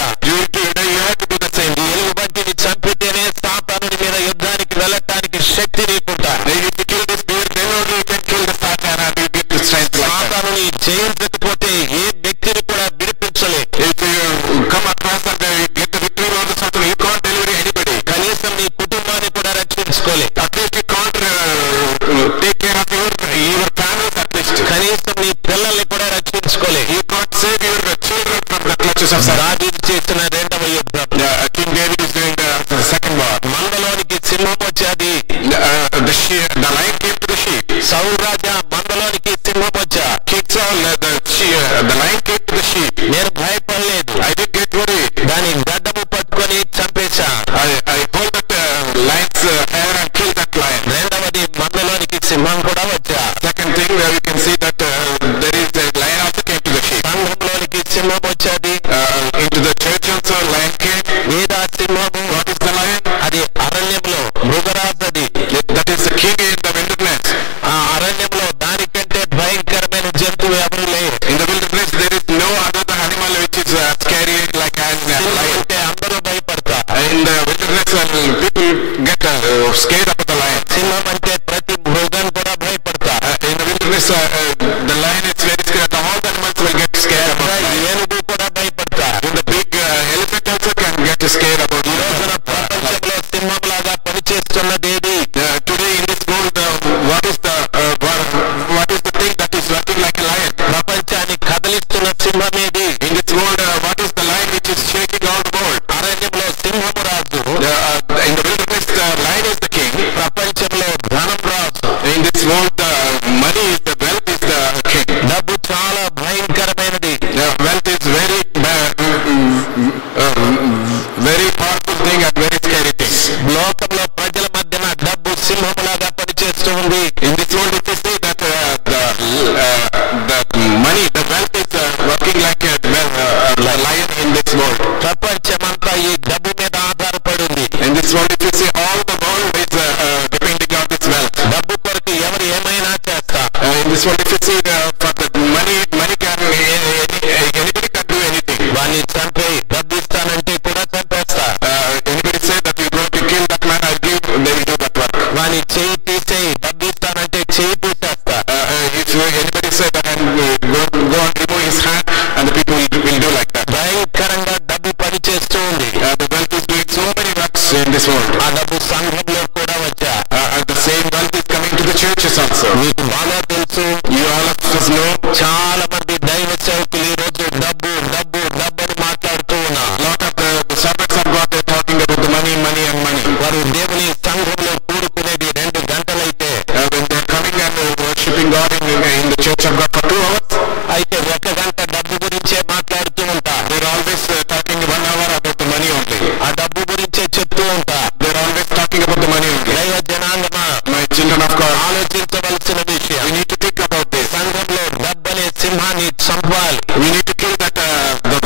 Today you have to do the same. ఈ ఎలుగుబంటిని చంపితేనే సాతానుని మీద యుద్ధానికి వెళ్ళటానికి శక్తి నీకుంటా. If you kill this beer, then only you can kill the Satan and you get the strength like that. సాతానుని జయించకపోతే ఏ వ్యక్తిని కూడా విడిపించలే. If you come across and you get the victory over the Satan, you can't deliver anybody. కనీసం నీ కుటుంబాన్ని కూడా రక్షించుకోలే. At least you can't take care of your families at least. కనీసం నీ పిల్లల్ని కూడా రక్షించుకోలే. You can't save your children from the clutches of Satan. దావీదు చేసిన రెండవ యుద్ధం. King David is doing the second war. మందలోనికి సింహం వచ్చేది. The lion came to the sheep. సౌలు రాజా మందలోనికి సింహం వచ్చా. King Saul, the lion came to the sheep. నేను భయపడలేదు. I didn't get worried. దాని గడ్డము పట్టుకొని చంపేశా. I hold that lion's hair and kill that lion. రెండవది మందలోనికి సింహం కూడా వచ్చా. Second thing, we can see that there is a lion also came to the sheep. సంఘంలోనికి సింహం వచ్చేది. Into the church also lion came. ఏదా సింహము? What is the lion? అది అరణ్యంలో మృగరాజది. That is the king in the wilderness. this world, if you see for the money can, anybody can do anything. వాడిని చంపేయి, డబ్బు ఇస్తానంటే కూడా చంపేస్తా. Anybody say that you're going to kill that man, I'll give, they will do that work. వాడిని చేయి తీసేయి, డబ్బు ఇస్తానంటే చేయి తీసేస్తా. If anybody say that I'm go and remove his hand, and the people will do like that. భయంకరంగా డబ్బు పని చేస్తూ ఉంది. The wealth is doing so many works in this world. ఆ డబ్బు సంఘంలో కూడా వచ్చా. And the same wealth is coming to the churches also. మీకు బాగా తెలుసు, You all of us know. చాలా మంది దైవ సేవకులు ఈ రోజు డబ్బు డబ్బు డబ్బు అని మాట్లాడుతూ ఉన్నారు. Lot of the servants of God, they're talking about the money and money. వారు దేవుని సంఘంలో కూడుకునేది 2 గంటలైతే, When they're coming and worshiping God in the church of God for 2 hours, అయితే 1 గంట డబ్బు గురించే మాట్లాడుతూ ఉంటారు. they're always talking 1 hour about the money only. ఆ డబ్బు గురించే చెప్తూ ఉంటారు. They're always talking about the money only. దైవ జనాంగమా, My children of God, ఆలోచించవలసిన విషయం, we need to think about this. సంఘంలో డబ్బు అనే సింహాన్ని చంపాలి. We need to kill that the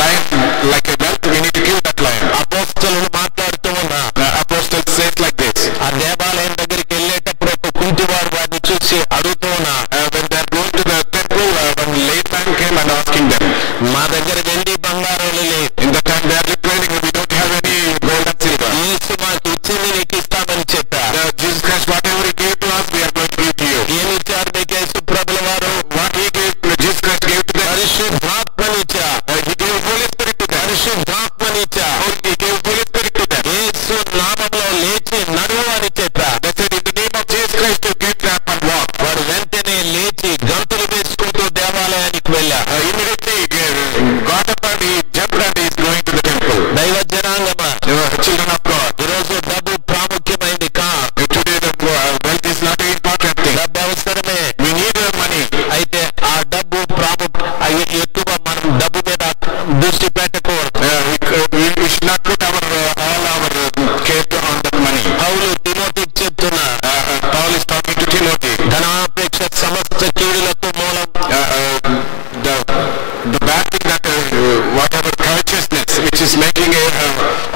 lion like a wealth. We need to kill that lion. అపోస్తలులు మాట్లాడుతూ ఉన్నారు. The apostle says like this. ఆ దేవాలయం దగ్గరికి వెళ్ళేటప్పుడు ఒక కుంటివాడు వాడిని చూసి అడుగుతూ ఉన్నారు. When they're going to the temple, one lame man came and asking them. మా దగ్గర వెండి బంగారాలు లేదు. In the time they are declaring, we don't have any gold and silver. యేసు మాకు ఇచ్చింది నీకు ఇస్తామని చెప్పారు. Jesus Christ, whatever he gave to us, we are going to give to you. ఏమి ఇచ్చారు మీకు యేసు ప్రభుల వారు? What he gave, Jesus Christ gave to them. పరిశుద్ధాత్మనిచ్చా. He gave Holy Spirit to them. పరిశుద్ధాత్మనిచ్చా. He gave Holy Spirit to them. యేసు నామములో లేచి నడువు అని చెప్పారు. They said, in the name of Jesus Christ, to get up and walk. వారు వెంటనే లేచి గంతులు వేసుకుంటూ దేవాలయానికి వెళ్ళారు. Immediately got up and he jumped and he is going to the temple. దైవ జనాంగమా, Children of God, ఈరోజు డబ్బు ప్రాముఖ్యమైంది కాదు. today the wealth is not an important thing. డబ్బు అవసరమే. We need money. అయితే ఆ డబ్బు ఎక్కువ మనం డబ్బు మీద దృష్టి పెట్టకూడదు. We should not put all our care on that money. పౌలు తిమోతికి చెప్తున్నా, Paul is talking to Timothy. ధనాపేక్ష సమస్త కీడులకు మూలం. The bad thing that whatever covetousness which is making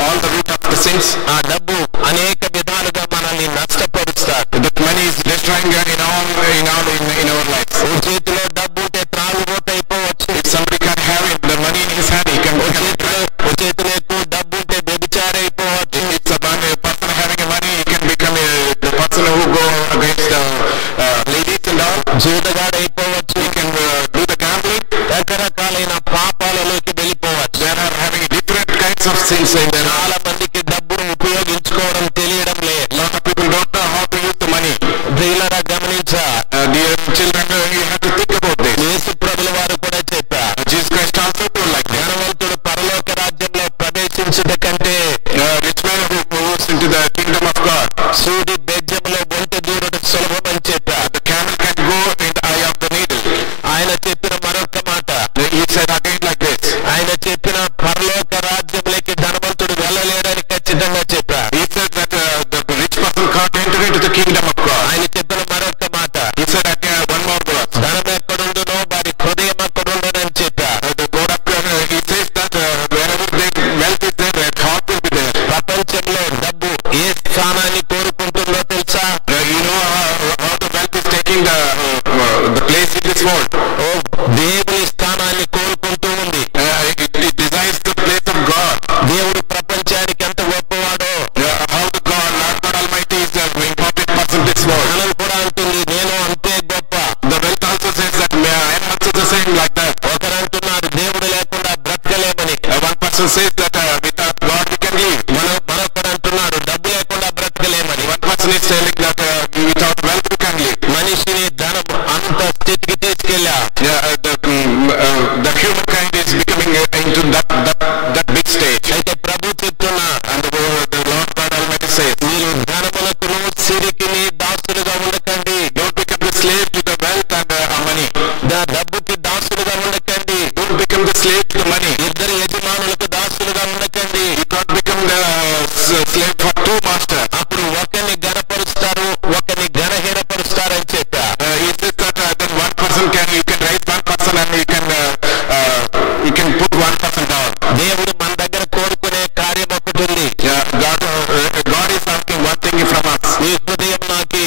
all the root of the sins. ఆ డబ్బు అనేక విధాలుగా మనల్ని నష్టపరుస్తారు. That money is destroying in our lives. ఓ చేతిలో డబ్బు ఉంటే త్రాగుబోతు అయిపోవచ్చు. If somebody can have it, the money in his hand, he can ఓ చేతిలో ఎక్కువ డబ్బు ఉంటే వ్యభిచారి అయిపోవచ్చు. If a person having money, he can become the person who go against the ladies and all. జూదగాడు అయిపోవచ్చు. He can do the gambling. రకరకాలైన పాపాలలోకి వెళ్ళిపోవచ్చు. They are having different kinds of sins in their life. చాలా మందికి డబ్బును ఉపయోగించుకోవడం తెలియడం లేదు. Lot of people don't know how to use the money. ప్రియులారా గమనించా, Dear children, you have to think about this. యేసు ప్రభుల వారు కూడా చెప్పారు, Jesus Christ also told like this. ధనవంతుడు పరలోక రాజ్యంలో ప్రవేశించుట కంటే Rich man who moves into the kingdom of God, సూది బెజ్జంలో ఒంటి దూరడం సులభమని చెప్పారు. the camel can go in the eye of the needle. ఆయన చెప్పిన మరొక మాట, He said again like this. ఆయన చెప్పిన పరలోక రాజ్యంలోకి ధనవంతుడు వెళ్ళలేడని ఖచ్చితంగా చెప్పారు. He said that the rich person can't enter into the kingdom of God. ఆయన చెప్పిన మరొక మాట, He said again one more verse. ధనం ఎక్కడుండునో వారి హృదయం అక్కడుండునని చెప్పారు. The God of God, he says that wherever their wealth is there, their heart will be there. ప్రపంచంలో డబ్బు ఏ స్థానాన్ని కోరుకుంటుందో తెలుసా? You know how the wealth is taking the place in this world. ఓ దేవుని స్థానాన్ని కోరుకుంటూ ఉంది. It desires the place of God. దేవుడు ప్రపంచానికి ఎంత గొప్పవాడో How the Lord God Almighty is the important person in this world. ధనం కూడా అంటుంది, నేను అంతే గొప్ప. The wealth also says that I am also the same like that. ఒకరు అంటున్నారు దేవుడు లేకుండా బ్రతకలేమని. One person says that without God we can live. మరొకరు అంటున్నారు డబ్బు లేకుండా బ్రతకలేమని. One person is telling that without wealth we can live. మనిషిని ధనం అంత స్థితికి తీసుకెళ్ళా. The humankind is becoming into that big stage. అయితే ప్రభు చెప్తున్నా, And the Lord God Almighty says, మీరు ధనములకును సిరికిని దాసులుగా ఉండకండి. don't become the slave to the wealth and money. డబ్బుకి దాసులుగా ఉండకండి. Don't become the slave to the money. ఇద్దరు యజమానులకు దాసులుగా ఉండకండి. You can't become the slave for two masters. అప్పుడు ఒకరిని ఘనపరుస్తారు, ఒకరిని ఘనహీనపరుస్తారని చెప్పా. He says that then one person you can raise one person and you can put one person down. దేవుడు మన దగ్గర కోరుకునే కార్యం ఒకటి ఉంది. God is asking one thing from us. ఈ హృదయం నాకు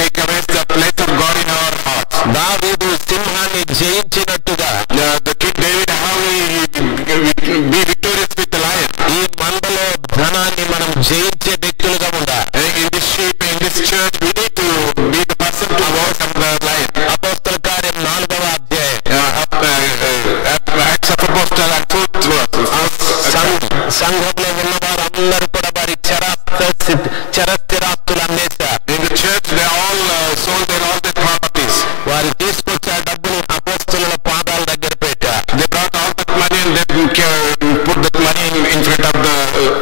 take away the place of God in our hearts. దావీదు సింహాన్ని జయించినట్టుగా The King David, how we be victorious with the lion. ఈ మందలో ధనాన్ని మనం జయించే వ్యక్తులుగా ఉండాలి. In this sheep, in this church, we need to be the person to overcome the lion. అపోస్తల కార్యం 4వ అధ్యాయం Acts of Apostles and 4th verse. సంఘంలో ఉన్న వారందరూ కూడా వారి చరస్థిరాస్తులు అమ్మేశారు. In the church, they all sold all their properties. వారు తీసుకొచ్చి ఆ డబ్బులు అపోస్తలుల పాదాల దగ్గర పెట్టారు. They brought all that money and they put that money in front of the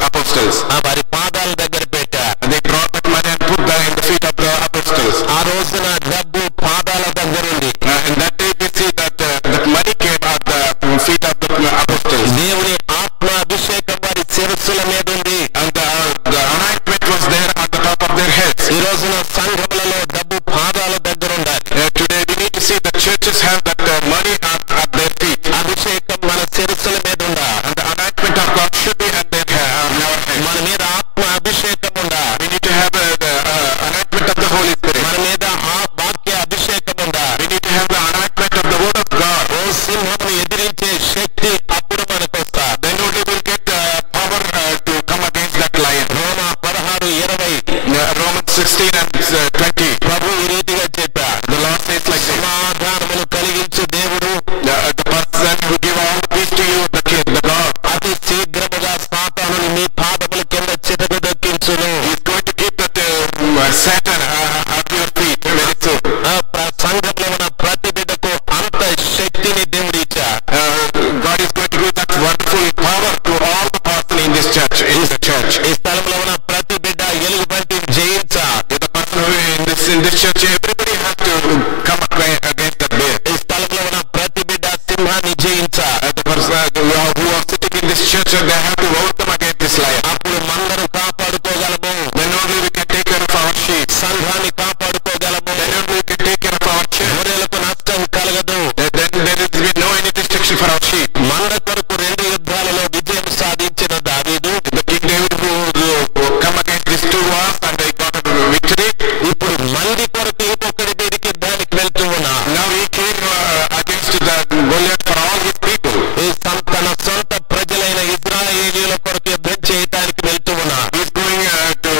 apostles. వారి పాదాల దగ్గర పెట్టారు. They brought that money and put that in the feet of the apostles. ఆ రోజున డబ్బు పాదాల దగ్గర ఉంది. And that day we see that that money came at the feet of the apostles. దేవుని ఆత్మ అభిషేకం వారి శిరస్సుల మీద ఉంది. And the anointment was there on the top of their heads. ఈ రోజున సంఘములలో డబ్బు పాదాల దగ్గర ఉండాలి. Today we need to see that churches have that money at their feet. అభిషేకం మన శిరస్సుల మీద ఉండాలి. And the anointment of God should be at their head. మన మీద ఆత్మ అభిషేకం ఉండాలి. We need to have the anointment of the Holy Spirit. మన మీద ఆ వాక్య అభిషేకం ఉండాలి. We need to have the anointment of the Word of God. ఓ సింహం ఎదిరించే శక్తి అప్పుడు మనకు వస్తా. Then only we'll get power to come against that lion. రోమా 16:20 Romans 16 and 20. ప్రభు ఈ రీతిగా చెప్పారు. The Lord says like this. సమాధానమును కలిగించు దేవుడు The person who give all the peace to you, the God, అతి శీఘ్రముగా సాతానుని మీ పాదముల కింద చితకు దక్కించును. is going to keep that Satan at your feet very soon. సంఘంలో ఉన్న ప్రతి బిడ్డకు అంత శక్తిని దేవుడు ఇచ్చారు. God is going to give that wonderful power to all the person in this church, in the church. ఈ స్థలంలో ఉన్న ప్రతి బిడ్డ ఎలుగుబంటి జయించాలి. The person who in this church, everybody has to come against that bear. ఈ స్థలంలో ఉన్న ప్రతి బిడ్డ సింహాన్ని జయించాలి. The person who are sitting in this church, they have to overcome against this lion. అప్పుడు మందరం కాపాడుకోగలము. Then only we can take care of our sheep. సంఘాన్ని కాపాడుకోగలము. Then only we can take care of our sheep. గొర్రెలకు నష్టం కలగదు. Then there will be no any destruction for our sheep. మంద కొరకు 2 యుద్ధాలలో విజయం సాధించిన దావీదు The King David who come against these 2 wars and they got a victory. ఇప్పుడు మంది కొరకు ఇంకొకరి మీదకి యుద్ధానికి వెళ్తూ ఉన్నా. Now he came against the Goliath for all his people. తన సొంత ప్రజలైన ఇశ్రాయేలీయుల కొరకు యుద్ధం చేయడానికి వెళ్తూ ఉన్నా. He's going to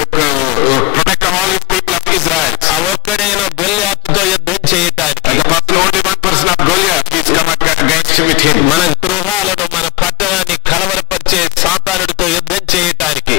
protect all his people of Israel. ఆ ఒక్కడైన గొల్యాతుతో యుద్ధం చేయటానికి And the person, only one person of Goliath, he's come against with him. మన గృహాలను మన పట్టణాన్ని కలవరపరిచే సాతానుడితో యుద్ధం చేయటానికి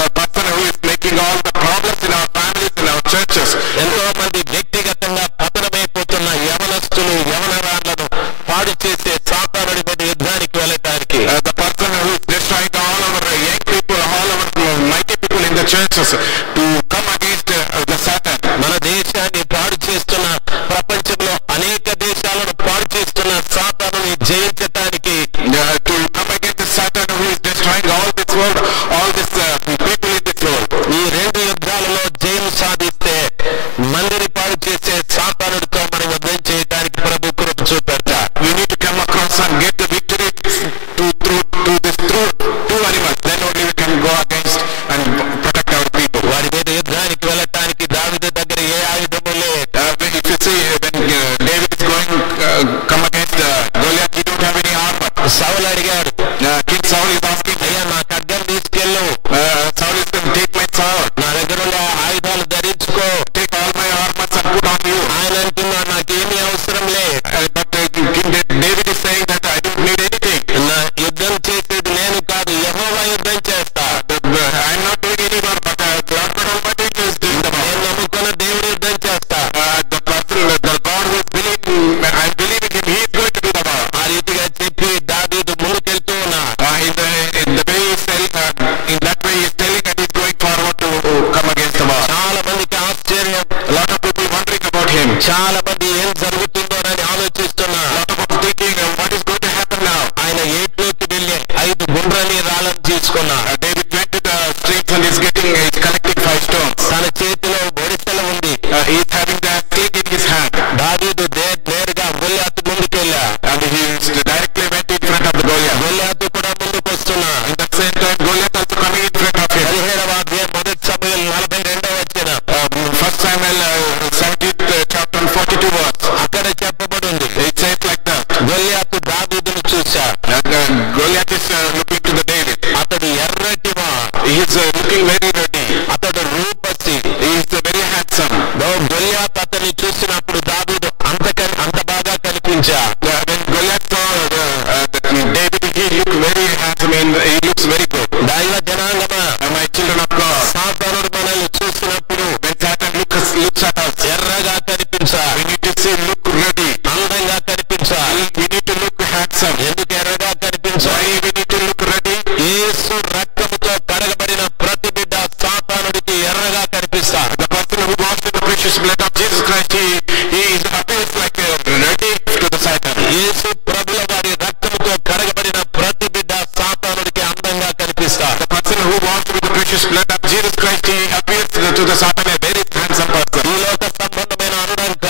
The person who is making all the problems in our families, in our churches. ఎంతో మంది వ్యక్తిగతంగా పతనమైపోతున్న యవనస్తులు యవనరాళ్లను పాడు చేసే సాతానుడి మీద యుద్ధానికి వెళ్ళటానికి The person who is destroying all our young people, all our mighty people in the churches to come against the Satan. మన దేశాన్ని పాడు చేస్తున్న ప్రపంచంలో అనేక దేశాలను పాడు చేస్తున్న సాతానుని జయించటానికి To come against the Satan who is destroying all this world, all these people in this world. ఈ 2 యుద్ధాలలో జయం సాధిస్తే మందిని పాడు చేసే సాతానుడితో మనం యుద్ధం చేయడానికి ప్రభు కృప చూపెడతా. We need to come across and get the victory through 2 animals. Then only we can go against and protect our people. వారి మీద యుద్ధానికి వెళ్ళటానికి దావీదు దగ్గర ఏ ఆయుధము లేదు. If you see when David is going come against Goliath, he don't have any armor. సౌలు అడిగాడు, King Saul is asking, అయ్యా నా ఖడ్గం తీసుకెళ్ళు, Saul is going to take my sword, నా దగ్గర ఉన్న ఆయుధాలు ధరించుకో. take all my armors and put on you. ఆయన అంటున్నాడు నాకేమీ అవసరం లేదు. But King David is saying that I don't need anything. నా యుద్ధం చేసేది నేను కాదు, యెహోవా యుద్ధం చేస్తా. I'm not doing any work, but God Almighty is doing the work. నేను నమ్ముకున్న దేవుడు యుద్ధం చేస్తా. The person, the God who is believing, I'm believing him, he is going to do the work. ఆ రీతిగా చెప్పి దావీదు ముందుకెళ్తూ ఉన్నా. In the way he's telling, in that way he's telling and he's going forward to come against the war. చాలా మందికి ఆశ్చర్యం. A lot of people wondering about him. చాలా మంది ఏం జరుగుతుందోనని ఆలోచిస్తున్నా. A lot of people thinking, what is going to happen now? ఆయన ఏట్లోకి వెళ్ళి 5 గుండ్రని రాళ్ళను తీసుకున్నా. David went to the streets and he's collecting 5 stones. తన చేతిలో ఒడిసెల ఉంది. He's having the sling in his hand. దావీదు నేరుగా గొల్యాతు ముందుకెళ్ళా. And he directly went in front of the Goliath. గొల్యాతు కూడా ముందుకు వస్తున్నా. In that same time, Goliath also coming in front of him. 17వ అధ్యాయం 1 సమూయేలు 42వ వచనం. 1 Samuel precious blood of Jesus Christ, he appears like ready to the Satan. యేసు ప్రభుల వారి రక్తముతో కడగబడిన ప్రతి బిడ్డ సాతానుడికి అందంగా కనిపిస్తారు. The person who washed with the precious blood of Jesus Christ, he appears to the Satan a very handsome person. ఈ లోక సంబంధమైన అనుడంక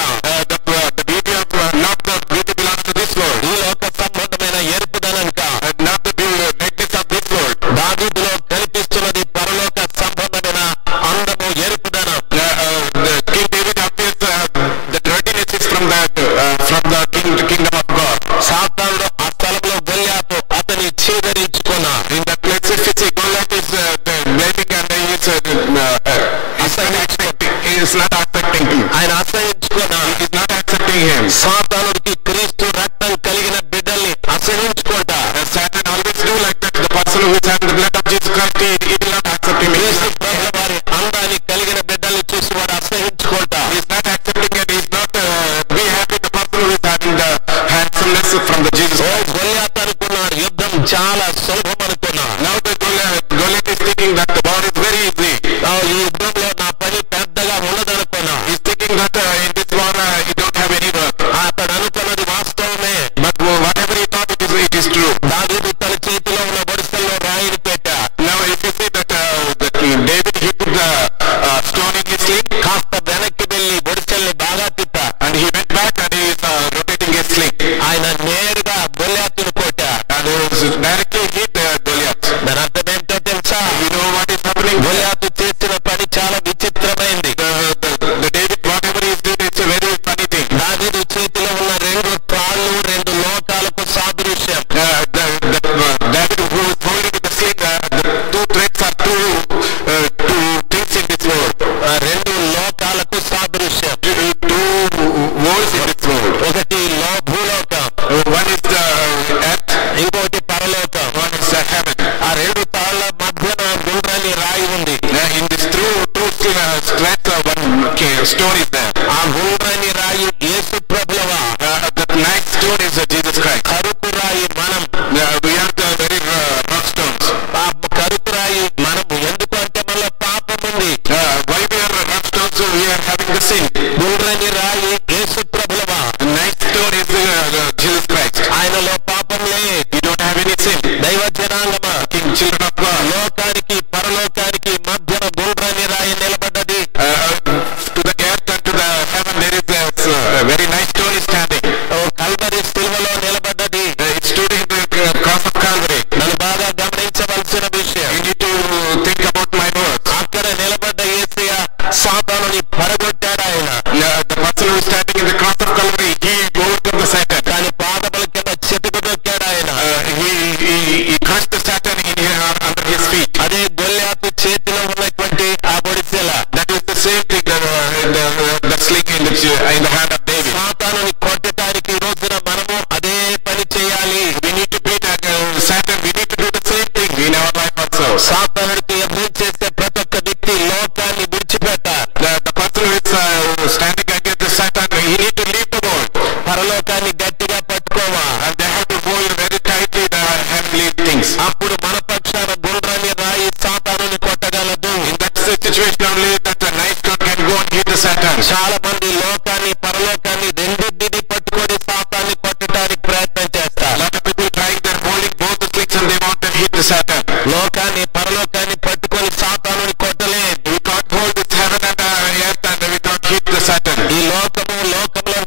The beauty of not the beauty belongs to this world, ఈ లోక సంబంధమైన ఎరుపుదనంక and not the brightness of this world. దావీదులో కనిపిస్తున్నది పరలోక సంబంధమైన అందము ఎరుపుదనం. The King David appears the readiness is from the kingdom of God. సాతానుడు ఆ స్థలంలో గొల్యాతు అతని చీదరించుకున్నా. In that place, if you see Goliath is blaming and he is not accepting him. ఆయన అసహించుకున్నా. He is not accepting him. సాతానుడికి క్రీస్తు రక్తం కలిగిన బిడ్డల్ని అసహించుకుంటా. Satan always do like that. The person who is having the blood of Jesus Christ, he will not accept him. క్రీస్తు ప్రభుల వారి అందాన్ని కలిగిన బిడ్డల్ని చూసి వాడు అసహించుకుంటా. He is not accepting and he is not be happy. The person who is having the handsomeness from the Jesus Christ. గొల్యాతు అనుకున్నాడు యుద్ధం చాలా సులభం అనుకున్నా. Now the Goliath is thinking that the war is very easy. ఈ యుద్ధంలో నా పని పెద్దగా ఉండదనుకున్నా. He is thinking that in this war he don't have any work. అతడు అనుకున్నది వాస్తవమే. But whatever he thought, it is true. దావీదు తన చేతిలో ఉన్న బొడిసెల్లో రాయిని పెట్టా. Now if you see that David, he put the stone in his sling, కాస్త వెనక్కి వెళ్లి బొడిసెల్ని బాగా తిప్పా. and he went back and he is rotating his sling, ఆయన నేరుగా గొల్యాతును కొట్టా. and he was directly hit Goliath. దాని అర్థం ఏంటో తెలుసా? You know what is happening? గొల్యాతు చేసిన పని చాలా విచిత్రమైంది. The David, whatever he is doing, it's a very funny thing. దావీదు చేతిలో ఉన్న రెండు తాళ్ళు రెండు లోకాలకు సాదృశ్యం. David, who is holding the sling, the two threads are two things in this world. రెండు లోకాలకు సాదృశ్యం. Two worlds in this world. ఒకటి భూలోకం, One is the earth, ఇంకోటి పరలోకం. one is heaven. ఆ రెండు తాళ్ల మధ్యన గుండ్రని రాయి ఉంది. In this two threads, one stone is there. ఆ గుండ్రని రాయి యేసు ప్రభులవా. The nice stone is Jesus Christ. కరుకు రాయి మనం. We are the very rough stones. ఆ కరుకు రాయి మనము. ఎందుకు అంటే మనలో పాపం ఉంది. Why we are rough stones? We are having the sin. గుండ్రని రాయి యేసు ప్రభులవా. The nice stone is Jesus Christ. ఆయనలో పాపం లేదు. You don't have any sin. దైవ జనాంగమా, Children of God. లోకానికి పరలోకానికి మధ్యన గుండ్రని రాయి నిలబడ్డది. To the earth and to the heaven there is a very nice stone is standing. Calvary సిలువలో నిలబడ్డది. It stood in the cross of Calvary. నన్ను బాగా గమనించవలసిన విషయం. You need to think about my words. అక్కడ నిలబడ్డ యేసయ్య సాతానుని పడగొట్టాడు. ఆయన The person who is standing in the cross of Calvary, he overcame the Satan. దాని పాదముల కింద చితుకు దొక్కాడు ఆయన. He crushed the Satan under his feet. అదే గొల్యాతు చేతిలో ఉన్నటువంటి ఆ బొడిసెల. That is the same thing, the sling in the hand of David. సాతానుని కొట్టడానికి ఈ రోజున మనము అదే పని చేయాలి. We need to beat Satan. We need to do the same thing in our life also. సాతానుడికి యుద్ధం చేసే ప్రతి ఒక్క వ్యక్తి లోకాన్ని విడిచిపెట్టాలి. The person who is standing against the Satan, he need to leave the world. పరలోకాన్ని గట్టిగా పట్టుకోవా. And they have to hold very tightly the heavenly things. అప్పుడు మన పక్షాన గుండ్రాన్ని రాయి సాతానుని కొట్టగలదు. In that situation only that the nice stone can go and hit the Satan. చాలా మంది లోకాన్ని పరలోకాన్ని రెండింటిని పట్టుకొని సాతాన్ని కొట్టడానికి ప్రయత్నం చేస్తారు. A lot of people trying, they're holding both the slings and they want to hit the Satan. లోకాన్ని పరలోకాన్ని పట్టుకొని సాతానుని కొట్టలేదు. We can't hold this heaven and earth and we can't hit the Satan. ఈ లోకంలో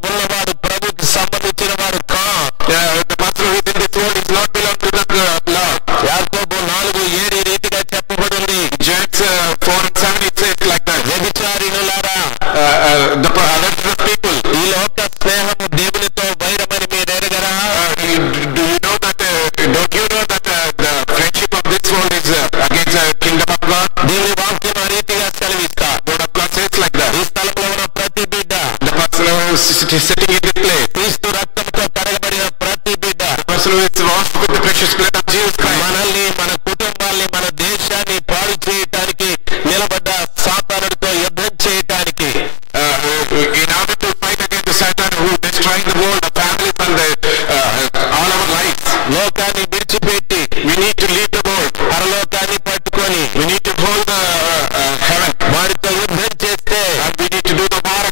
ఉన్నవాడు ప్రభుకి సంబంధించిన వాడు కా. The person who is in this world is not belong to the Lord. యాకోబు 4:7 ఈ రీతిగా చెప్పబడింది. James 4:7 it says like that. వ్యభిచారిణులారా, The other people. ఈ లోక స్నేహము దేవునితో వైరమని మీరు ఎరగరా? Do you know that? Don't you know that the friendship of this world is against the kingdom of God? దేవుని వాక్యం ఆ రీతిగా సెలవిస్తా. Word of God says like that. ఈ స్థలంలో ఉన్న ప్రతి బిడ్డ, The person who is sitting in this place, క్రీస్తు రక్తంతో కడగబడిన ప్రతి బిడ్డ, the person who is washed with the precious blood of Jesus Christ, మనల్ని, మన కుటుంబాల్ని, మన దేశాన్ని పాడు చేయటానికి నిలబడ్డ సాతానుడితో యుద్ధం చేయటానికి, in order to fight against the Satan who is destroying the world, the families and all our lives, లోకాన్ని విడిచిపెట్టి we need to leave the world. పరలోకాన్ని పట్టుకొని We need to hold the heaven. వారితో యుద్ధం చేస్తే And we need to do the war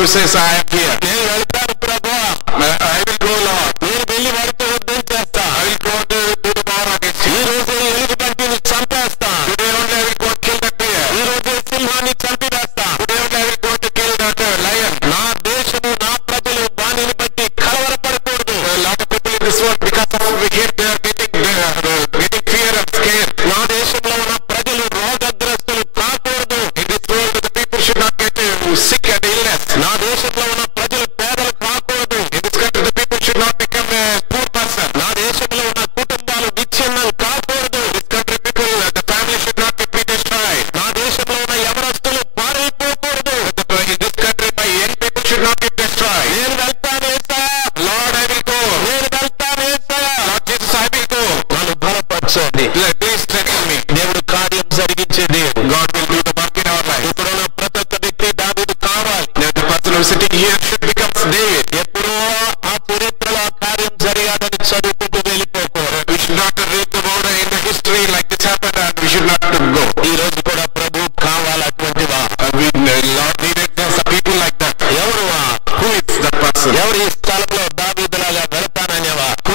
who says, I am here. నేను వెళ్తాను ప్రభువా, I will go, Lord. నేను వెళ్ళి వారితో యుద్ధం చేస్తా. I will go to the war against ఈ you. రోజు ఎలుగు బంటిని చంపేస్తా. Today only I will go and kill that bear. ఈ రోజు సింహాన్ని చంపివేస్తా. Today only I will go to kill that lion. నా దేశము నా ప్రజలు దానిని బట్టి కలవరపడకూడదు. A lot of people in this world, because of him, they are getting fear and scared. నా దేశంలో ఉన్న ప్రజలు రోగగ్రస్తులు కాకూడదు. In this world, the people should not get sick and illness. నా దేశంలో ఉన్న ప్రజలు పేదలు కాకూడదు. In this country, the people should not become a poor person. నా దేశంలో ఉన్న కుటుంబాలు విచ్ఛిన్నం కాకూడదు. In this country, people, the family should not be destroyed. నా దేశంలో ఉన్న యవనస్తులు పారైపోకూడదు. In this country, my young people should not get destroyed. నేను వెళ్తాను యేసయ్యా. Lord, I will go. నేను వెళ్తాను యేసయ్యా. Lord Jesus, I will go. నన్ను బలపరచండి. Please strengthen me. దేవుడు కార్యం జరిగించే దేవుడు. God will do the work in our life. ఇప్పుడున్న ప్రతి ఒక్క వ్యక్తి దావీదు కావాలి. Now, the person who is sitting here should become David. ఎప్పుడో ఆ చరిత్రలో ఆ కార్యం జరిగాదని చదువుకుంటూ వెళ్ళిపోకూడదు. We should not read the word in the history like this happened, and we should not go. ఈ రోజు కూడా ప్రభు కావాలి అటువంటివా. Lord needed some people like that. ఎవరు Who is that person? ఎవరు ఈ స్థలంలో దావీదులాగా వెళ్తాననేవా. Who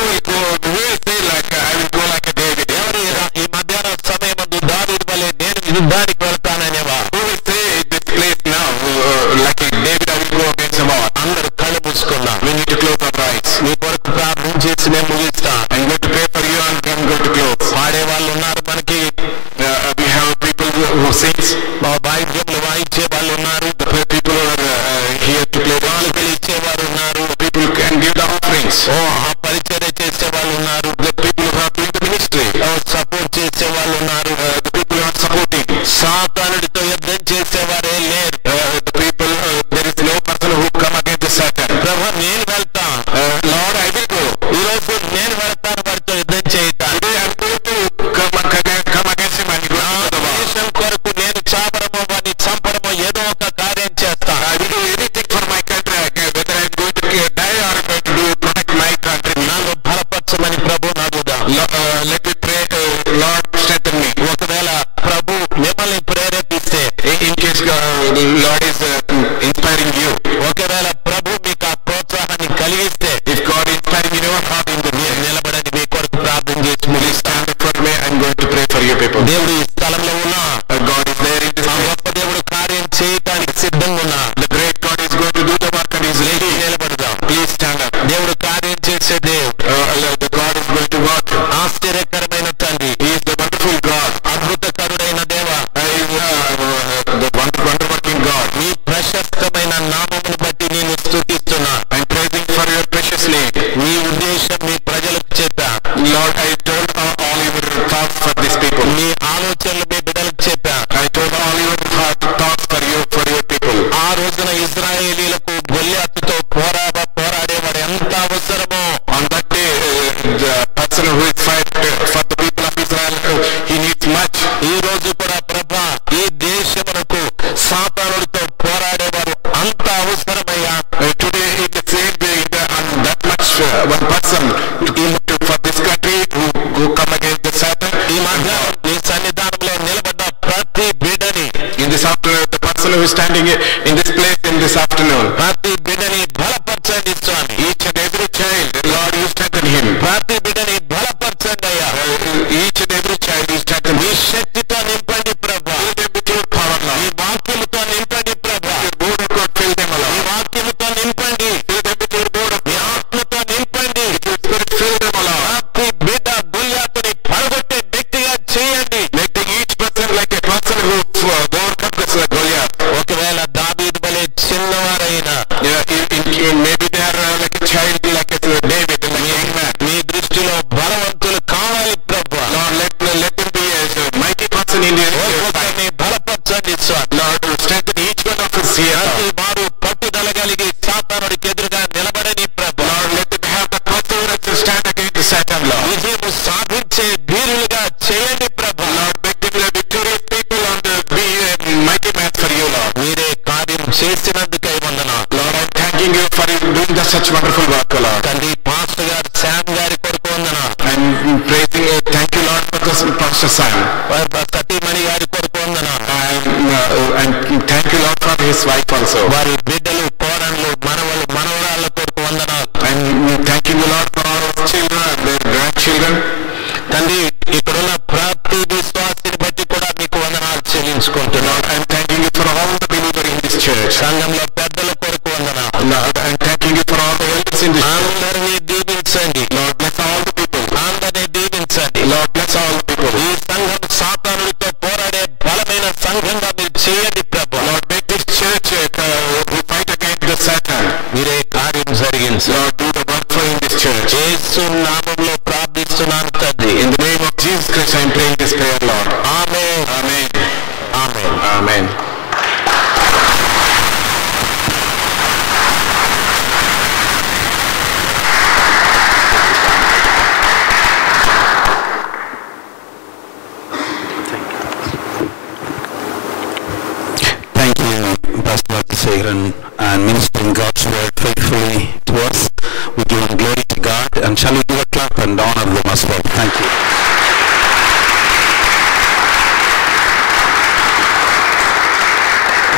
will say like, I will go like a David? ఎవరు ఈ మధ్యాహ్న సమయమందు దావీదు వలె నేను యుద్ధానికి వెళ్తాననేవా. Who will say in this place now, like a David, I will go against the war? అందరూ కళ్ళు మూసుకున్నాం. We need to close our eyes. మీ కొరకు ప్రార్థన చేసి నేను ముగిస్తా. I'm going to pray for you and I'm going to close. పాడే వాళ్ళు ఉన్నారు మనకి. We have people who sings. వాయిద్యంలో వాయించే వాళ్ళు ఉన్నారు. The people who are here to play the కానుకలు ఇచ్చేవారు ఉన్నారు. people can give the offerings. ఆ పరిచర్య చేసే వాళ్ళు ఉన్నారు. The people who are doing the ministry. Support చేసే వాళ్ళు ఉన్నారు. The people who are supporting. సాతానుడితో యుద్ధం చేసేవారే లేరు. The people, there is no person who come against Satan. ప్రభు నేను వెళ్తా. Lord, I will go. ఈ రోజు నేను వెళ్తాను వారితో యుద్ధం చేయటానికి. Today I'm going to come against him and go to the war. దేశం కొరకు నేను చావడమో వాడిని చంపడమో ఏదో ఒక కార్యం చేస్తా. I will do anything for my country, whether I'm going to die or I'm going to protect my country. నన్ను బలపరచమని ప్రభు నాగుదా. Let me pray, Lord, strengthen me. ఒకవేళ ప్రభు మిమ్మల్ని ప్రేరేపిస్తే, In case Lord is inspiring you, ఒకవేళ ప్రభు మీకు ఆ ప్రోత్సాహాన్ని కలిగిస్తే, if God is inspiring in your heart, మీరు నిలబడని మీ కొరకు ప్రార్థన చేసి please ముగిస్తా. stand up for me. I'm going to pray for you people. దేవుడు ఈ స్థలంలో ఉన్నా, God is there in this ఆ place. గొప్ప దేవుడు కార్యం చేయటానికి సిద్ధంగా ఉన్నా, The great God is going to do the work and is ready. నిలబడదాం. Please stand up. దేవుడు కార్యం చేసే దేవుడు. The God is going to work. ఆశ్చర్యకరమైన తండ్రి, He is the wonderful God. అద్భుతకరుడైన దేవ, He is the wonder-working God. మీ ప్రశస్తమైన నామమును బట్టి నేను స్తుతిస్తున్నా. I'm praising for your precious name. మీ ఉద్దేశం మీ ప్రజలకు చెప్పా. Lord, I told all your thoughts for these people. మీ ఆలోచనలు మీ బిడ్డలకు చెప్పా. I told all your thoughts for your people. ఆ రోజున ఇశ్రాయేలీలకు గొల్యాతుతో పోరాడేవాడు ఎంత అవసరమో, On that day, the person who is fight for the people of Israel, he needs much. ఈ రోజు కూడా ప్రభా ఈ దేశమునకు సాతానుడితో పోరాడేవారు అంత అవసరమయ్యా. Today, in the same way, on that much, one person for this country who come against the Satan. ఈ మధ్య నీ సన్నిధానంలో నిలబడ్డ ప్రతి బిడ్డని, In this afternoon, the person who is standing in this place in this afternoon, ప్రతి బిడ్డని బలపరచండి స్వామి. each and every child, Lord, you strengthen him. ప్రతి బిడ్డని బలపరచండి అయ్యా. Each and every child, you strengthen మీ him. శక్తితో నింపండి ప్రభా. Fill them with your power, మీ Lord. వాక్యముతో నింపండి ప్రభా. Your word of God, fill them, మీ Lord. వాక్యముతో నింపండి. Fill them with your word of మీ God. ఆత్మతో నింపండి. Your spirit, fill them, Lord. ప్రతి బిడ్డ గొల్యాతుని పడగొట్టే వ్యక్తిగా చేయండి. Make each person like a person who overcome this Goliath. ఒకవేళ దావీదు వలె చిన్నవారైనా, Maybe they are like a child, like a David, like a young man. మీ దృష్టిలో బలవంతులు కావాలి ప్రభా. Lord, let them be a mighty person in your sight. ఒక్కొక్కరిని బలపరచండి స్వామి. Lord, strengthen each one of us here. ప్రతి వారు పట్టుదల కలిగి సాతానుడికి ఎదురుగా నిలబడని ప్రభా. Lord, let them have the perseverance to stand against Satan, Lord. విజయము సాధించే వీరులుగా చేయండి ప్రభా. Lord, make them the victorious people and be a mighty man for you, Lord. మీరే కార్యం చేసినందుకై వందనాలు. Lord, I'm thanking you for doing such wonderful work, Lord. తండ్రి పాస్టర్ గారు శామ్ గారి కొరకు వందనాలు. I'm praising you. Thank you, Lord, for this Pastor Sam. సతీమణి గారి కొరకు వందనాలు. And thank you, Lord, for his wife also. వారి బిడ్డలు పోరాడి church. సంఘంలో పెద్దల కొరకు వందనాలు. Lord, I'm thanking you for all the elders in this church. అందరినీ దీవించండి. Lord, bless all the people. అందరినీ దీవించండి. Lord, bless all the people. ఈ సంఘం సాతానుడితో పోరాడే బలమైన సంఘంగా మీరు చేయండి ప్రభు. Lord, make this church who fight against the Satan. మీరే కార్యం జరిగించండి. Lord, do the work for in this church. యేసు నామములో ప్రార్థిస్తున్నాను తండ్రి. In the name of Jesus Christ, I'm praying this prayer, Lord. Amen. Amen. Amen. Amen. Thank you, Pastor Sehran, and ministering God's word faithfully to us. We give him glory to God, and shall we give a clap and honor them as well? Thank you.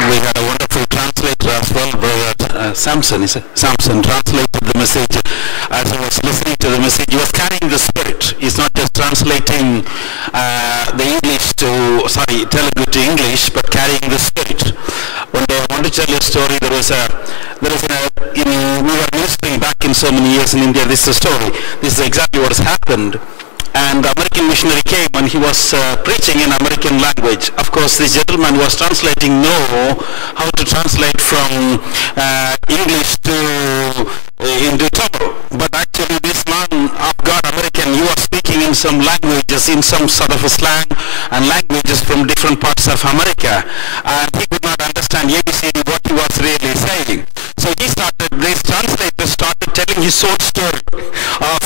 We had a wonderful translator as well, Brother Samson. Samson translated the message. As he was listening to the message, he was carrying the spirit. He's not just translating the English to, Telugu to English, but carrying the spirit. One day I want to tell you a story. We were ministering back in so many years in India. This is a story. This is exactly what has happened. And the American missionary came and he was preaching in American language. Of course, this gentleman was translating how to translate from English into Tamil. But actually this man of God, American, he was speaking in some languages, in some sort of a slang and languages from different parts of America. And he could not understand ABCD what he was really saying. So this translator started telling his own story of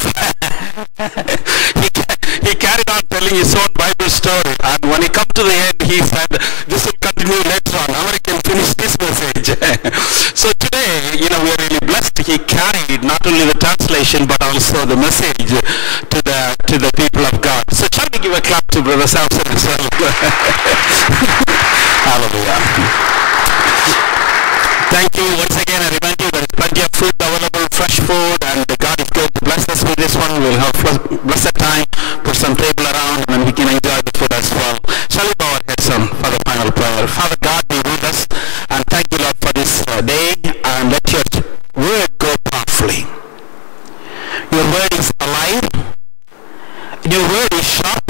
he carried on telling his own Bible story, and when he come to the end, he said, this will continue later on. American finished this message. So today, we are really blessed. He carried not only the translation, but also the message to the people of God. So shall we give a clap to Brother Samson as well? Hallelujah. Thank you. Once again, I remind you there is plenty of food available, fresh food, and God is going to bless us with this one. We'll have blessed time, put some table around, and we can enjoy the food as well. Shall we bow our heads for the final prayer? Father God, be with us, and thank you, Lord, for this day, and let your word go powerfully. Your word is alive. Your word is sharp.